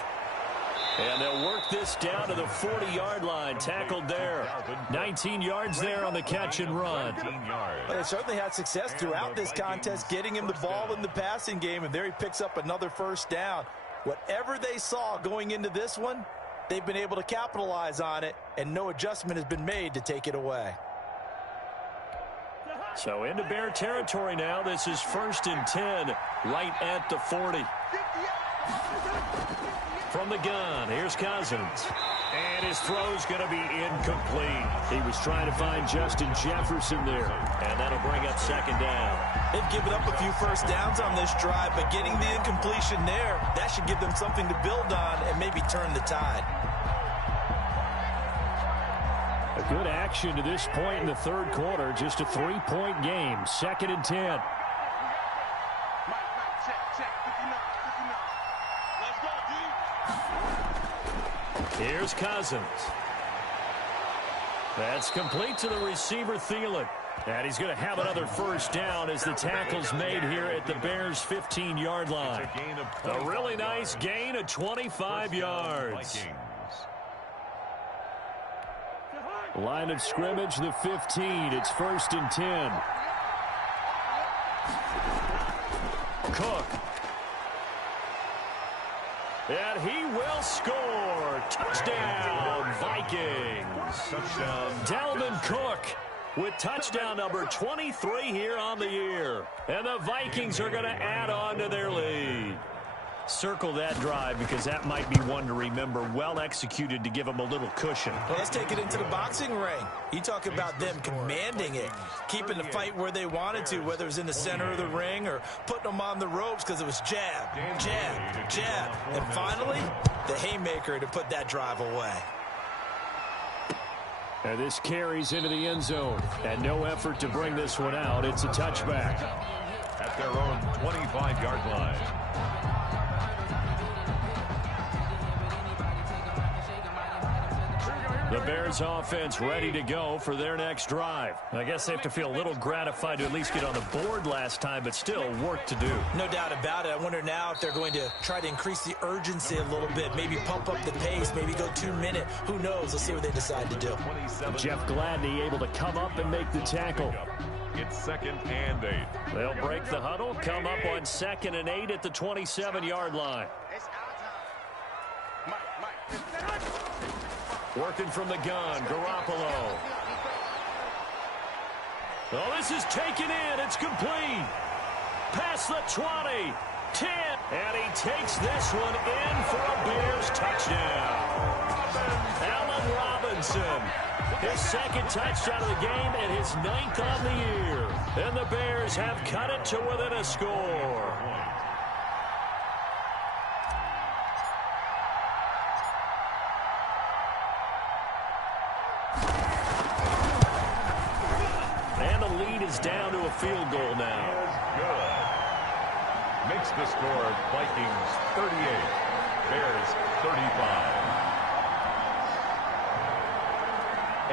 And they'll work this down to the 40-yard line. Tackled there. 19 yards there on the catch and run. Well, they certainly had success throughout this contest, getting him the ball in the passing game, and there he picks up another first down. Whatever they saw going into this one, they've been able to capitalize on it, and no adjustment has been made to take it away. So into Bear territory now. This is 1st and 10, right at the 40. From the gun, here's Cousins. And his throw's going to be incomplete. He was trying to find Justin Jefferson there. And that'll bring up 2nd down. They've given up a few first downs on this drive, but getting the incompletion there, that should give them something to build on and maybe turn the tide. A good action to this point in the third quarter. Just a 3-point game. 2nd and 10. Here's Cousins. That's complete to the receiver, Thielen. And he's going to have another first down as the tackle's made here at the Bears' 15-yard line. A really nice gain of 25 yards. Line of scrimmage, the 15. It's 1st and 10. Cook. And he will score. Touchdown, Vikings. Touchdown. Dalvin Cook with touchdown number 23 here on the year. And the Vikings are going to add on to their lead. Circle that drive because that might be one to remember. Well executed to give them a little cushion. Well, let's take it into the boxing ring. You talk about them commanding it, keeping the fight where they wanted to, whether it was in the center of the ring or putting them on the ropes because it was jab, jab, jab. And finally, the haymaker to put that drive away. And this carries into the end zone. And no effort to bring this one out. It's a touchback. At their own 25-yard line. The Bears offense ready to go for their next drive. I guess they have to feel a little gratified to at least get on the board last time, but still work to do. No doubt about it. I wonder now if they're going to try to increase the urgency a little bit, maybe pump up the pace, maybe go 2-minute. Who knows? Let's see what they decide to do. Jeff Gladney able to come up and make the tackle. It's 2nd and 8. They'll break the huddle, come up on 2nd and 8 at the 27-yard line. Working from the gun, Garoppolo. Oh, this is taken in. It's complete. Past the 20, 10. And he takes this one in for a Bears touchdown. Allen Robinson. His 2nd touchdown of the game and his 9th on the year. And the Bears have cut it to within a score. Down to a field goal now. Good. Makes the score Vikings 38, Bears 35.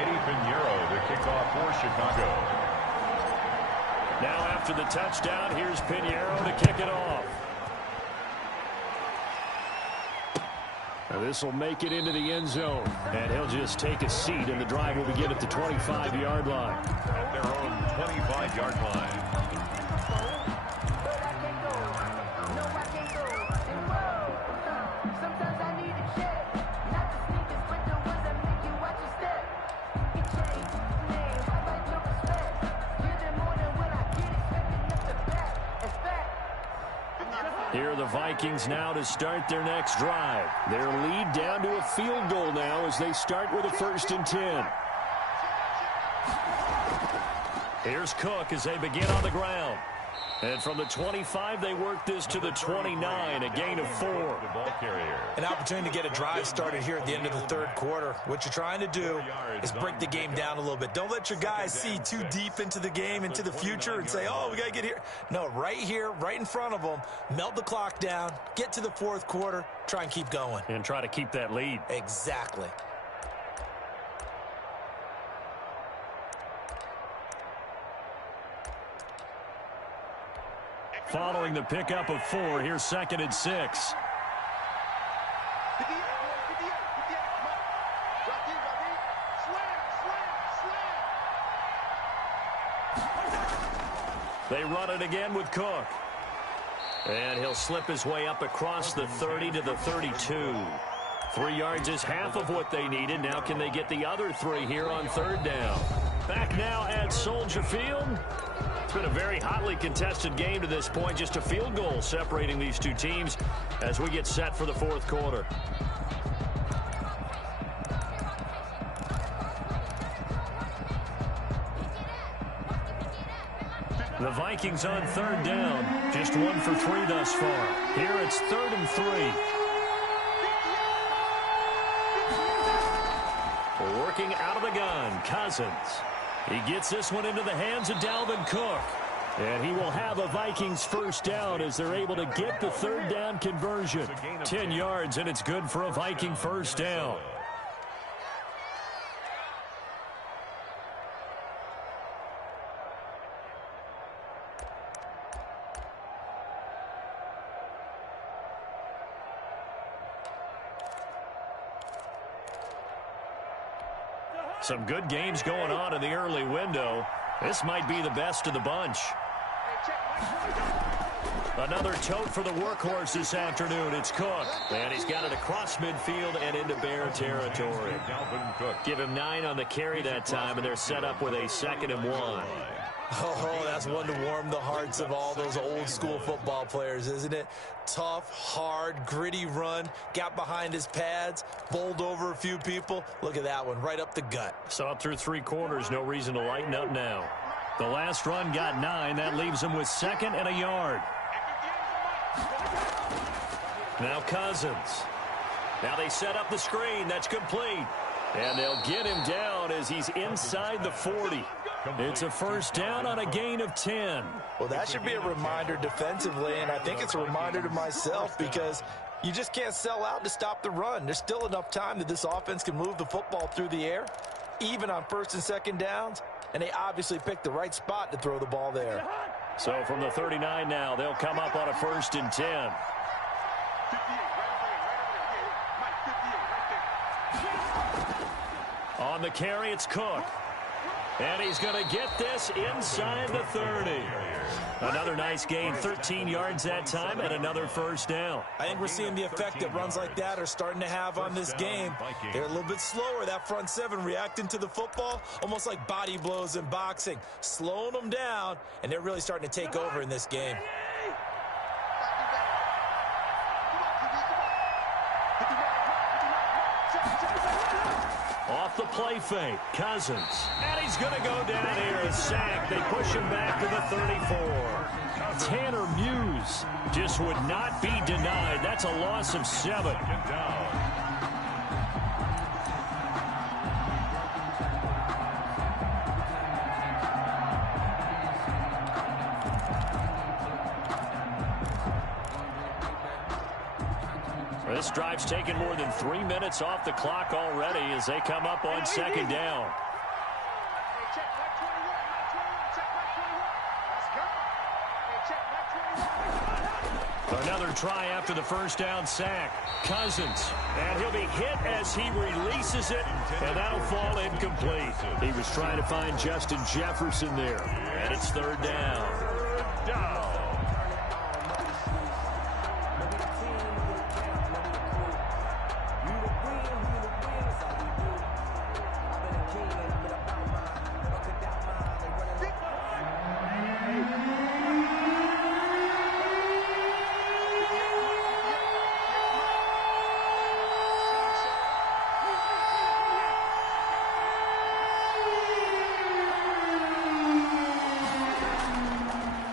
Eddie Pinheiro the kickoff for Chicago. Now after the touchdown, here's Pinheiro to kick it off. This will make it into the end zone, and he'll just take a seat, and the drive will begin at the 25-yard line. At their own 25-yard line. Here are the Vikings now to start their next drive. Their lead down to a field goal now as they start with a 1st and 10. Here's Cook as they begin on the ground. And from the 25, they work this to the 29, a gain of 4. An opportunity to get a drive started here at the end of the third quarter. What you're trying to do is break the game down a little bit. Don't let your guys see too deep into the game, into the future, and say, oh, we got to get here. No, right here, right in front of them, melt the clock down, get to the fourth quarter, try and keep going. And try to keep that lead. Exactly. Following the pickup of 4, here's 2nd and 6. They run it again with Cook. And he'll slip his way up across the 30 to the 32. 3 yards is half of what they needed. Now can they get the other 3 here on 3rd down? Back now at Soldier Field. It's been a very hotly contested game to this point. Just a field goal separating these two teams as we get set for the fourth quarter. The Vikings on 3rd down. Just 1 for 3 thus far. Here it's 3rd and 3. Working out of the gun, Cousins. He gets this one into the hands of Dalvin Cook. And he will have a Vikings 1st down as they're able to get the 3rd down conversion. 10 yards, and it's good for a Viking 1st down. Some good games going on in the early window. This might be the best of the bunch. Another tote for the workhorse this afternoon. It's Cook. And he's got it across midfield and into Bear territory. Give him 9 on the carry that time, and they're set up with a 2nd and 1. Oh, that's one to warm the hearts of all those old school football players, isn't it? Tough, hard, gritty run. Got behind his pads, bowled over a few people. Look at that one, right up the gut. Saw it through 3 quarters. No reason to lighten up now. The last run got 9. That leaves him with 2nd and a yard. Now Cousins. Now they set up the screen. That's complete. And they'll get him down as he's inside the 40. It's a 1st down on a gain of 10. Well, that should be a reminder defensively, and I think it's a reminder to myself because you just can't sell out to stop the run. There's still enough time that this offense can move the football through the air, even on 1st and 2nd downs, and they obviously picked the right spot to throw the ball there. So from the 39 now, they'll come up on a 1st and 10. On the carry, it's Cook. And he's going to get this inside the 30. Another nice gain, 13 yards that time, and another 1st down. I think we're seeing the effect that runs like that are starting to have on this game. They're a little bit slower, that front 7 reacting to the football, almost like body blows in boxing, slowing them down, and they're really starting to take over in this game. Off the play fake, Cousins. And he's going to go down here, a sack. They push him back to the 34. Tanner Muse just would not be denied. That's a loss of 7. This drive's taken more than 3 minutes off the clock already as they come up on 2nd down. Another Another try after the first down sack. Cousins. And he'll be hit as he releases it, and that'll fall incomplete. He was trying to find Justin Jefferson there, and it's third down. Third down.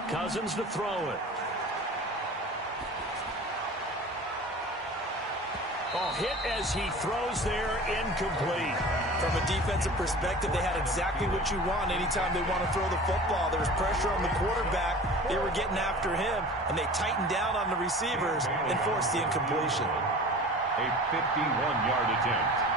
Cousins to throw it. Oh, hit as he throws there, incomplete. From a defensive perspective, they had exactly what you want anytime they want to throw the football. There was pressure on the quarterback. They were getting after him, and they tightened down on the receivers and forced the incompletion. A 51-yard attempt.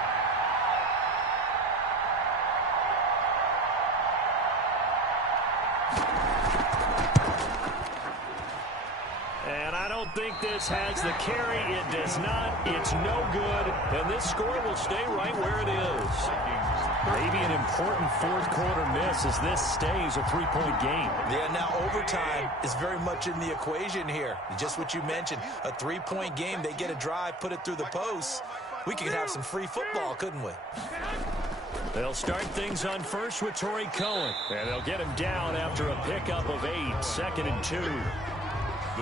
I don't think this has the carry. It does not. It's no good. And this score will stay right where it is. Maybe an important fourth quarter miss as this stays a three-point game. Yeah, now overtime is very much in the equation here. Just what you mentioned, a three-point game. They get a drive, put it through the posts. We could have some free football, couldn't we? They'll start things on first with Torrey Cohen. And they'll get him down after a pickup of 8, 2nd and 2.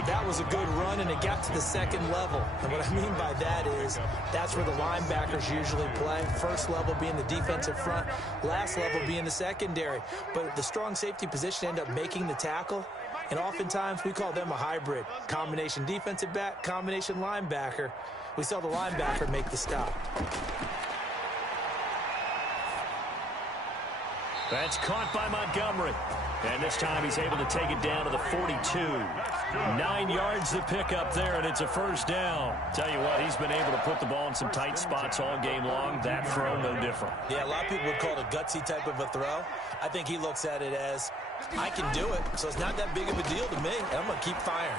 That was a good run, and it got to the second level. And what I mean by that is that's where the linebackers usually play. First level being the defensive front, last level being the secondary. But the strong safety position ended up making the tackle, and oftentimes we call them a hybrid. Combination defensive back, combination linebacker. We saw the linebacker make the stop. That's caught by Montgomery. And this time he's able to take it down to the 42. 9 yards to pick up there, and it's a first down. Tell you what, he's been able to put the ball in some tight spots all game long. That throw, no different. Yeah, a lot of people would call it a gutsy type of a throw. I think he looks at it as, I can do it, so it's not that big of a deal to me. I'm going to keep firing.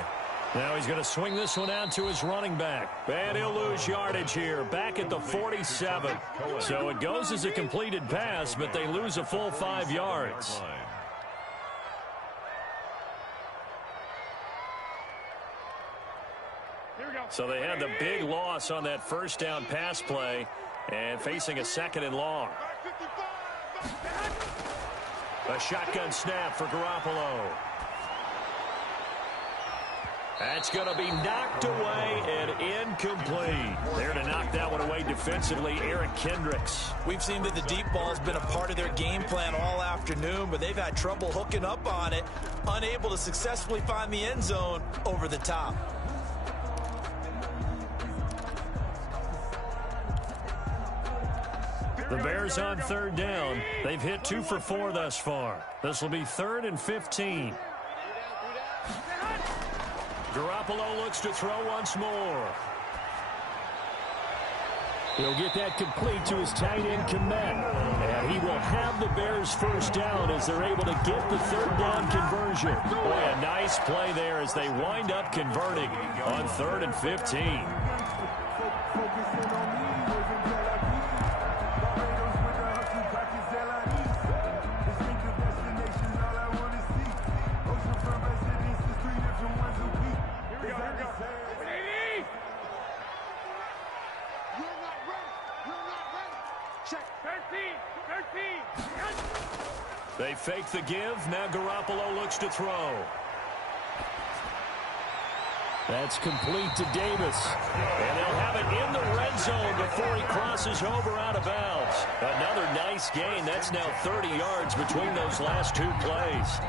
Now he's going to swing this one out to his running back. And he'll lose yardage here, back at the 47. So it goes as a completed pass, but they lose a full 5 yards. So they had the big loss on that first down pass play and facing a 2nd and long. A shotgun snap for Garoppolo. That's going to be knocked away and incomplete. There to knock that one away defensively, Eric Kendricks. We've seen that the deep ball has been a part of their game plan all afternoon, but they've had trouble hooking up on it, unable to successfully find the end zone over the top. The Bears on third down. They've hit 2 for 4 thus far. This will be 3rd and 15. Garoppolo looks to throw once more. He'll get that complete to his tight end, Kmet. And he will have the Bears first down as they're able to get the third down conversion. Boy, a nice play there as they wind up converting on 3rd and 15. They fake the give. Now Garoppolo looks to throw. That's complete to Davis. And they'll have it in the red zone before he crosses over out of bounds. Another nice gain. That's now 30 yards between those last 2 plays.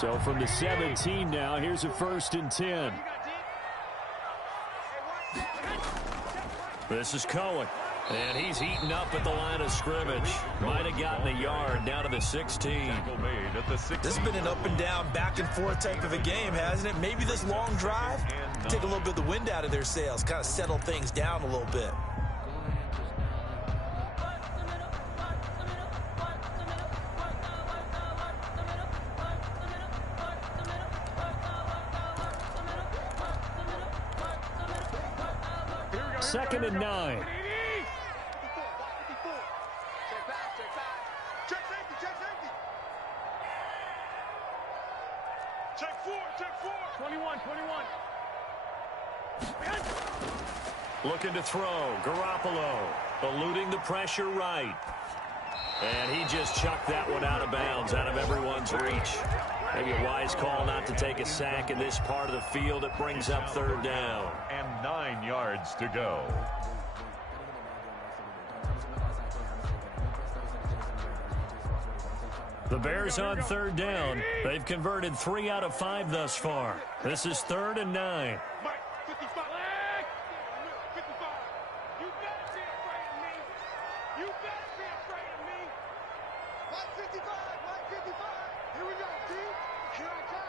So from the 17 now, here's a 1st and 10. This is Cohen. And he's eaten up at the line of scrimmage. Might have gotten a yard down to the 16. This has been an up and down, back and forth type of a game, hasn't it? Maybe this long drive, take a little bit of the wind out of their sails, kind of settle things down a little bit. 2nd and 9. Check safety, check safety. Check four. 21. Looking to throw. Garoppolo eluding the pressure right. And he just chucked that one out of bounds, out of everyone's reach. Maybe a wise call not to take a sack in this part of the field. It brings up 3rd down. And 9 yards to go. The Bears on 3rd down. They've converted 3 out of 5 thus far. This is 3rd and 9. Mike, 55. 55. You better be afraid of me. You better be afraid of me. Mike 55. Here we go, T. Here I come.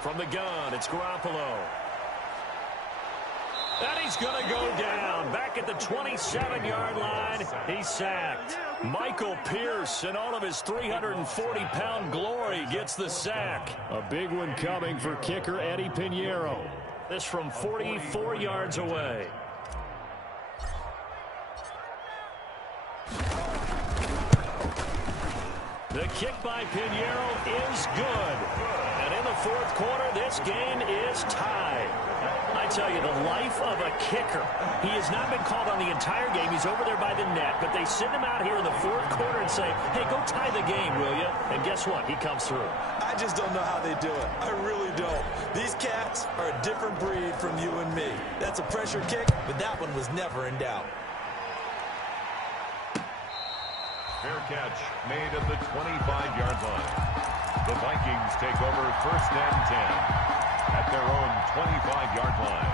From the gun, it's Garoppolo. And he's going to go down. Back at the 27-yard line, he's sacked. Michael Pierce, in all of his 340-pound glory, gets the sack. A big one coming for kicker Eddie Pinheiro. This from 44 yards away. The kick by Pinheiro is good. And in the 4th quarter, this game is tied. I tell you, the life of a kicker. He has not been called on the entire game. He's over there by the net, but they send him out here in the 4th quarter and say, hey, go tie the game, will you? And guess what? He comes through. I just don't know how they do it. I really don't. These cats are a different breed from you and me. That's a pressure kick, but that one was never in doubt. Fair catch made at the 25-yard line. The Vikings take over 1st and 10 at their own 25-yard line.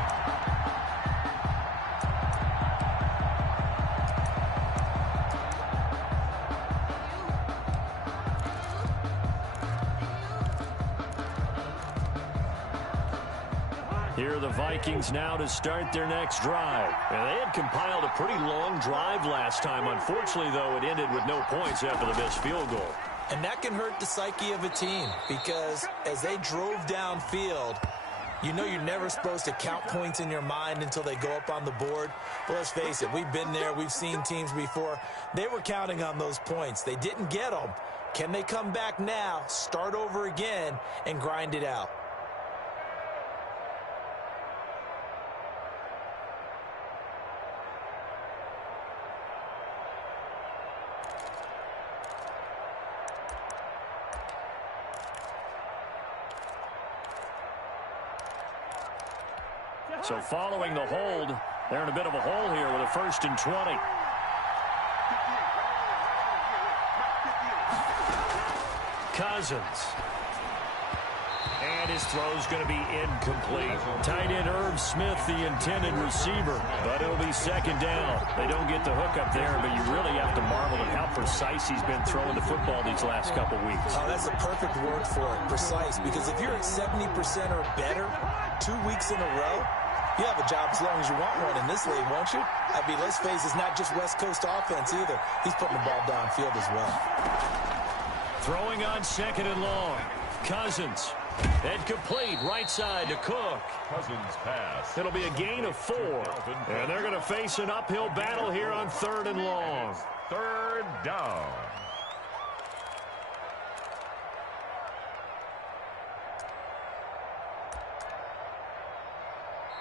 Here are the Vikings now to start their next drive. And they had compiled a pretty long drive last time. Unfortunately, though, it ended with no points after the missed field goal. And that can hurt the psyche of a team because as they drove downfield, you know you're never supposed to count points in your mind until they go up on the board. But let's face it, we've been there. We've seen teams before. They were counting on those points. They didn't get them. Can they come back now, start over again, and grind it out? So following the hold, they're in a bit of a hole here with a 1st and 20. Cousins. And his throw's going to be incomplete. Tight end Irv Smith, the intended receiver. But it'll be 2nd down. They don't get the hook up there, but you really have to marvel at how precise he's been throwing the football these last couple weeks. Oh, that's the perfect word for it, precise. Because if you're at 70% or better 2 weeks in a row, you have a job as long as you want one in this league, won't you? I mean, let's face it, it's not just West Coast offense either. He's putting the ball downfield as well. Throwing on 2nd and long. Cousins. And complete right side to Cook. Cousins pass. It'll be a gain of 4. And they're going to face an uphill battle here on 3rd and long. 3rd down.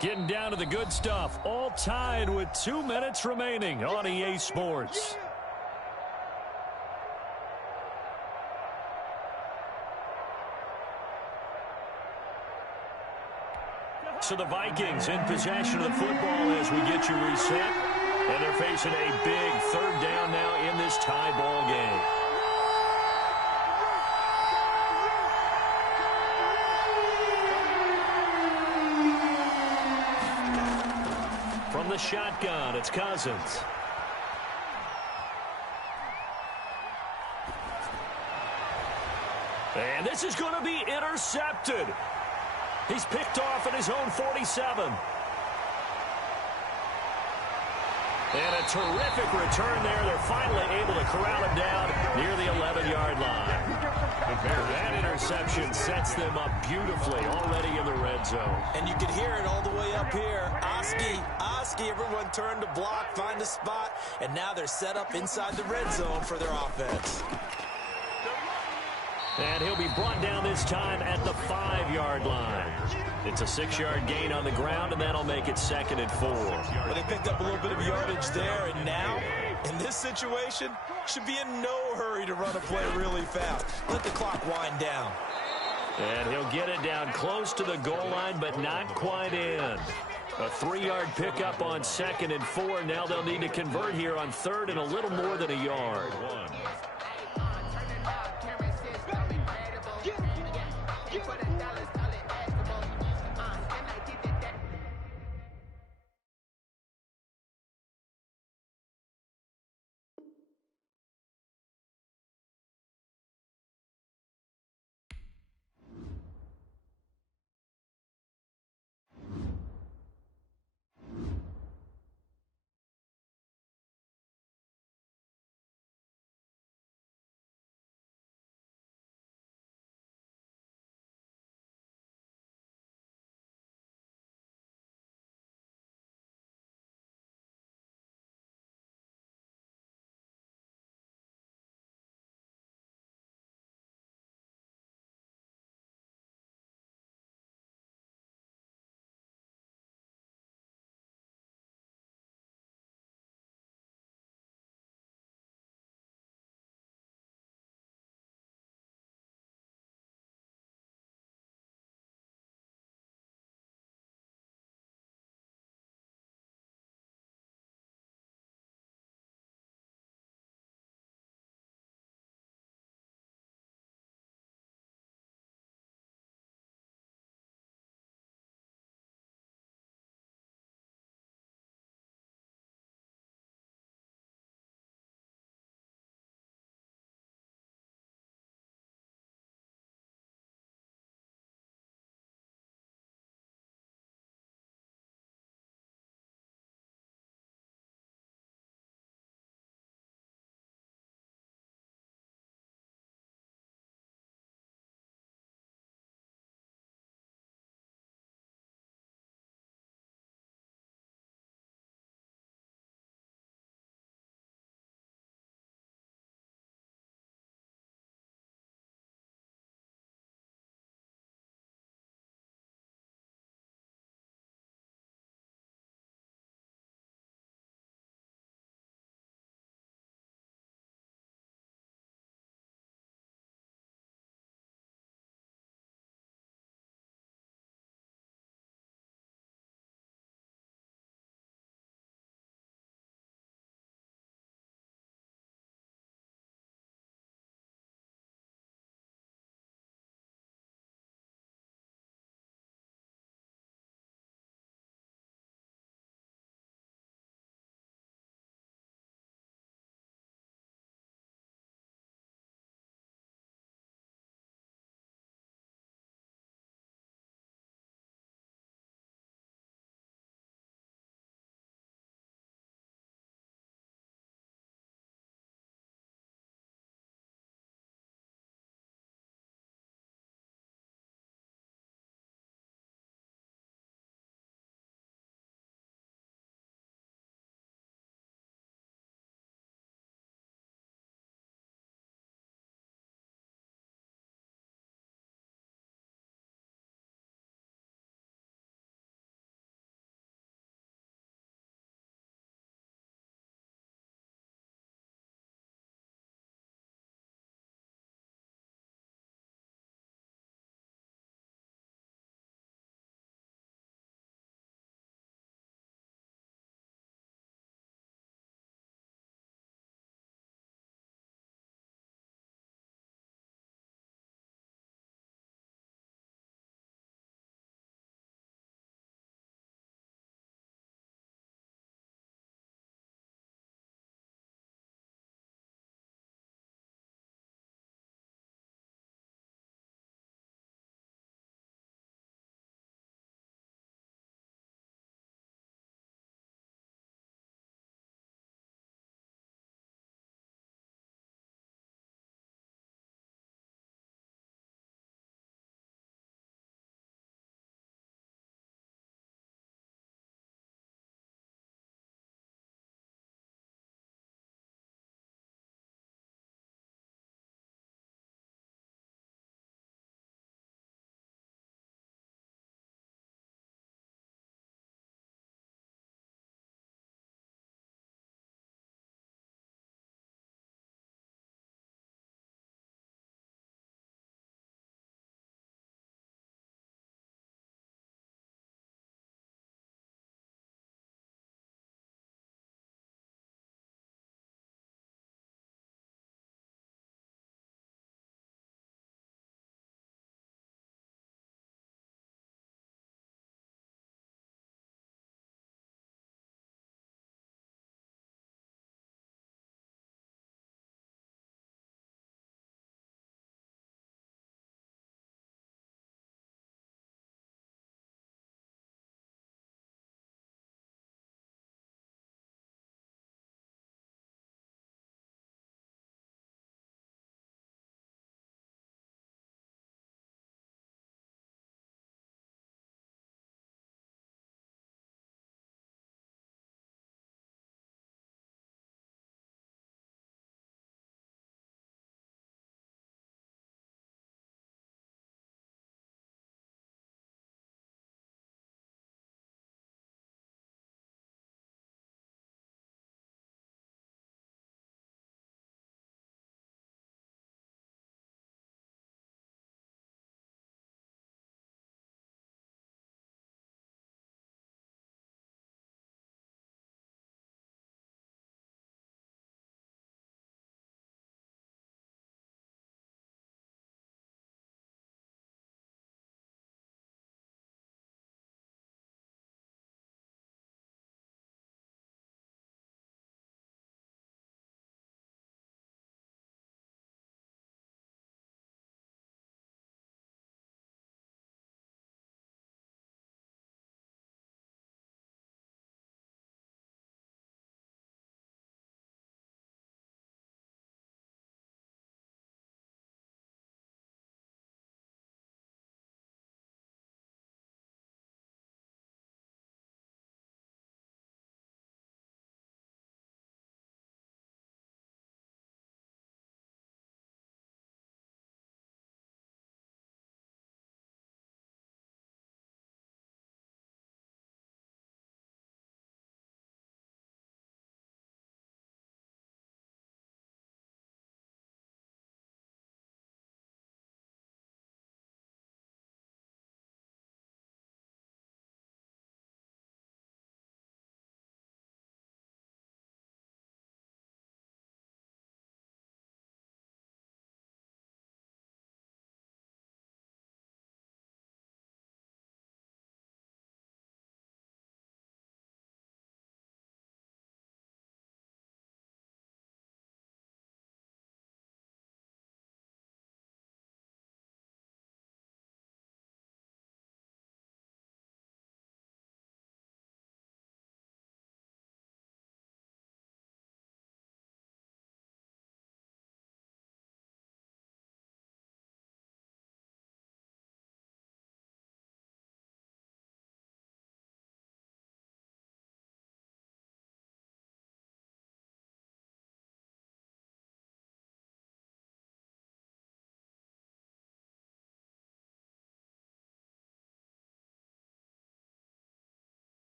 Getting down to the good stuff. All tied with 2 minutes remaining on EA Sports. So the Vikings in possession of the football as we get you reset. And they're facing a big 3rd down now in this tie ball game. From the shotgun, it's Cousins. And this is going to be intercepted. He's picked off at his own 47. And a terrific return there. They're finally able to corral him down near the 11-yard line. That interception sets them up beautifully already in the red zone. And you can hear it all the way up here. Oski, everyone turned to block, find a spot, and now they're set up inside the red zone for their offense. And he'll be brought down this time at the 5-yard line. It's a 6-yard gain on the ground, and that'll make it 2nd and 4. Well, they picked up a little bit of yardage there, and now, in this situation, should be in no hurry to run a play really fast. Let the clock wind down. And he'll get it down close to the goal line, but not quite in. A 3-yard pickup on 2nd and 4. Now they'll need to convert here on 3rd and a little more than a yard.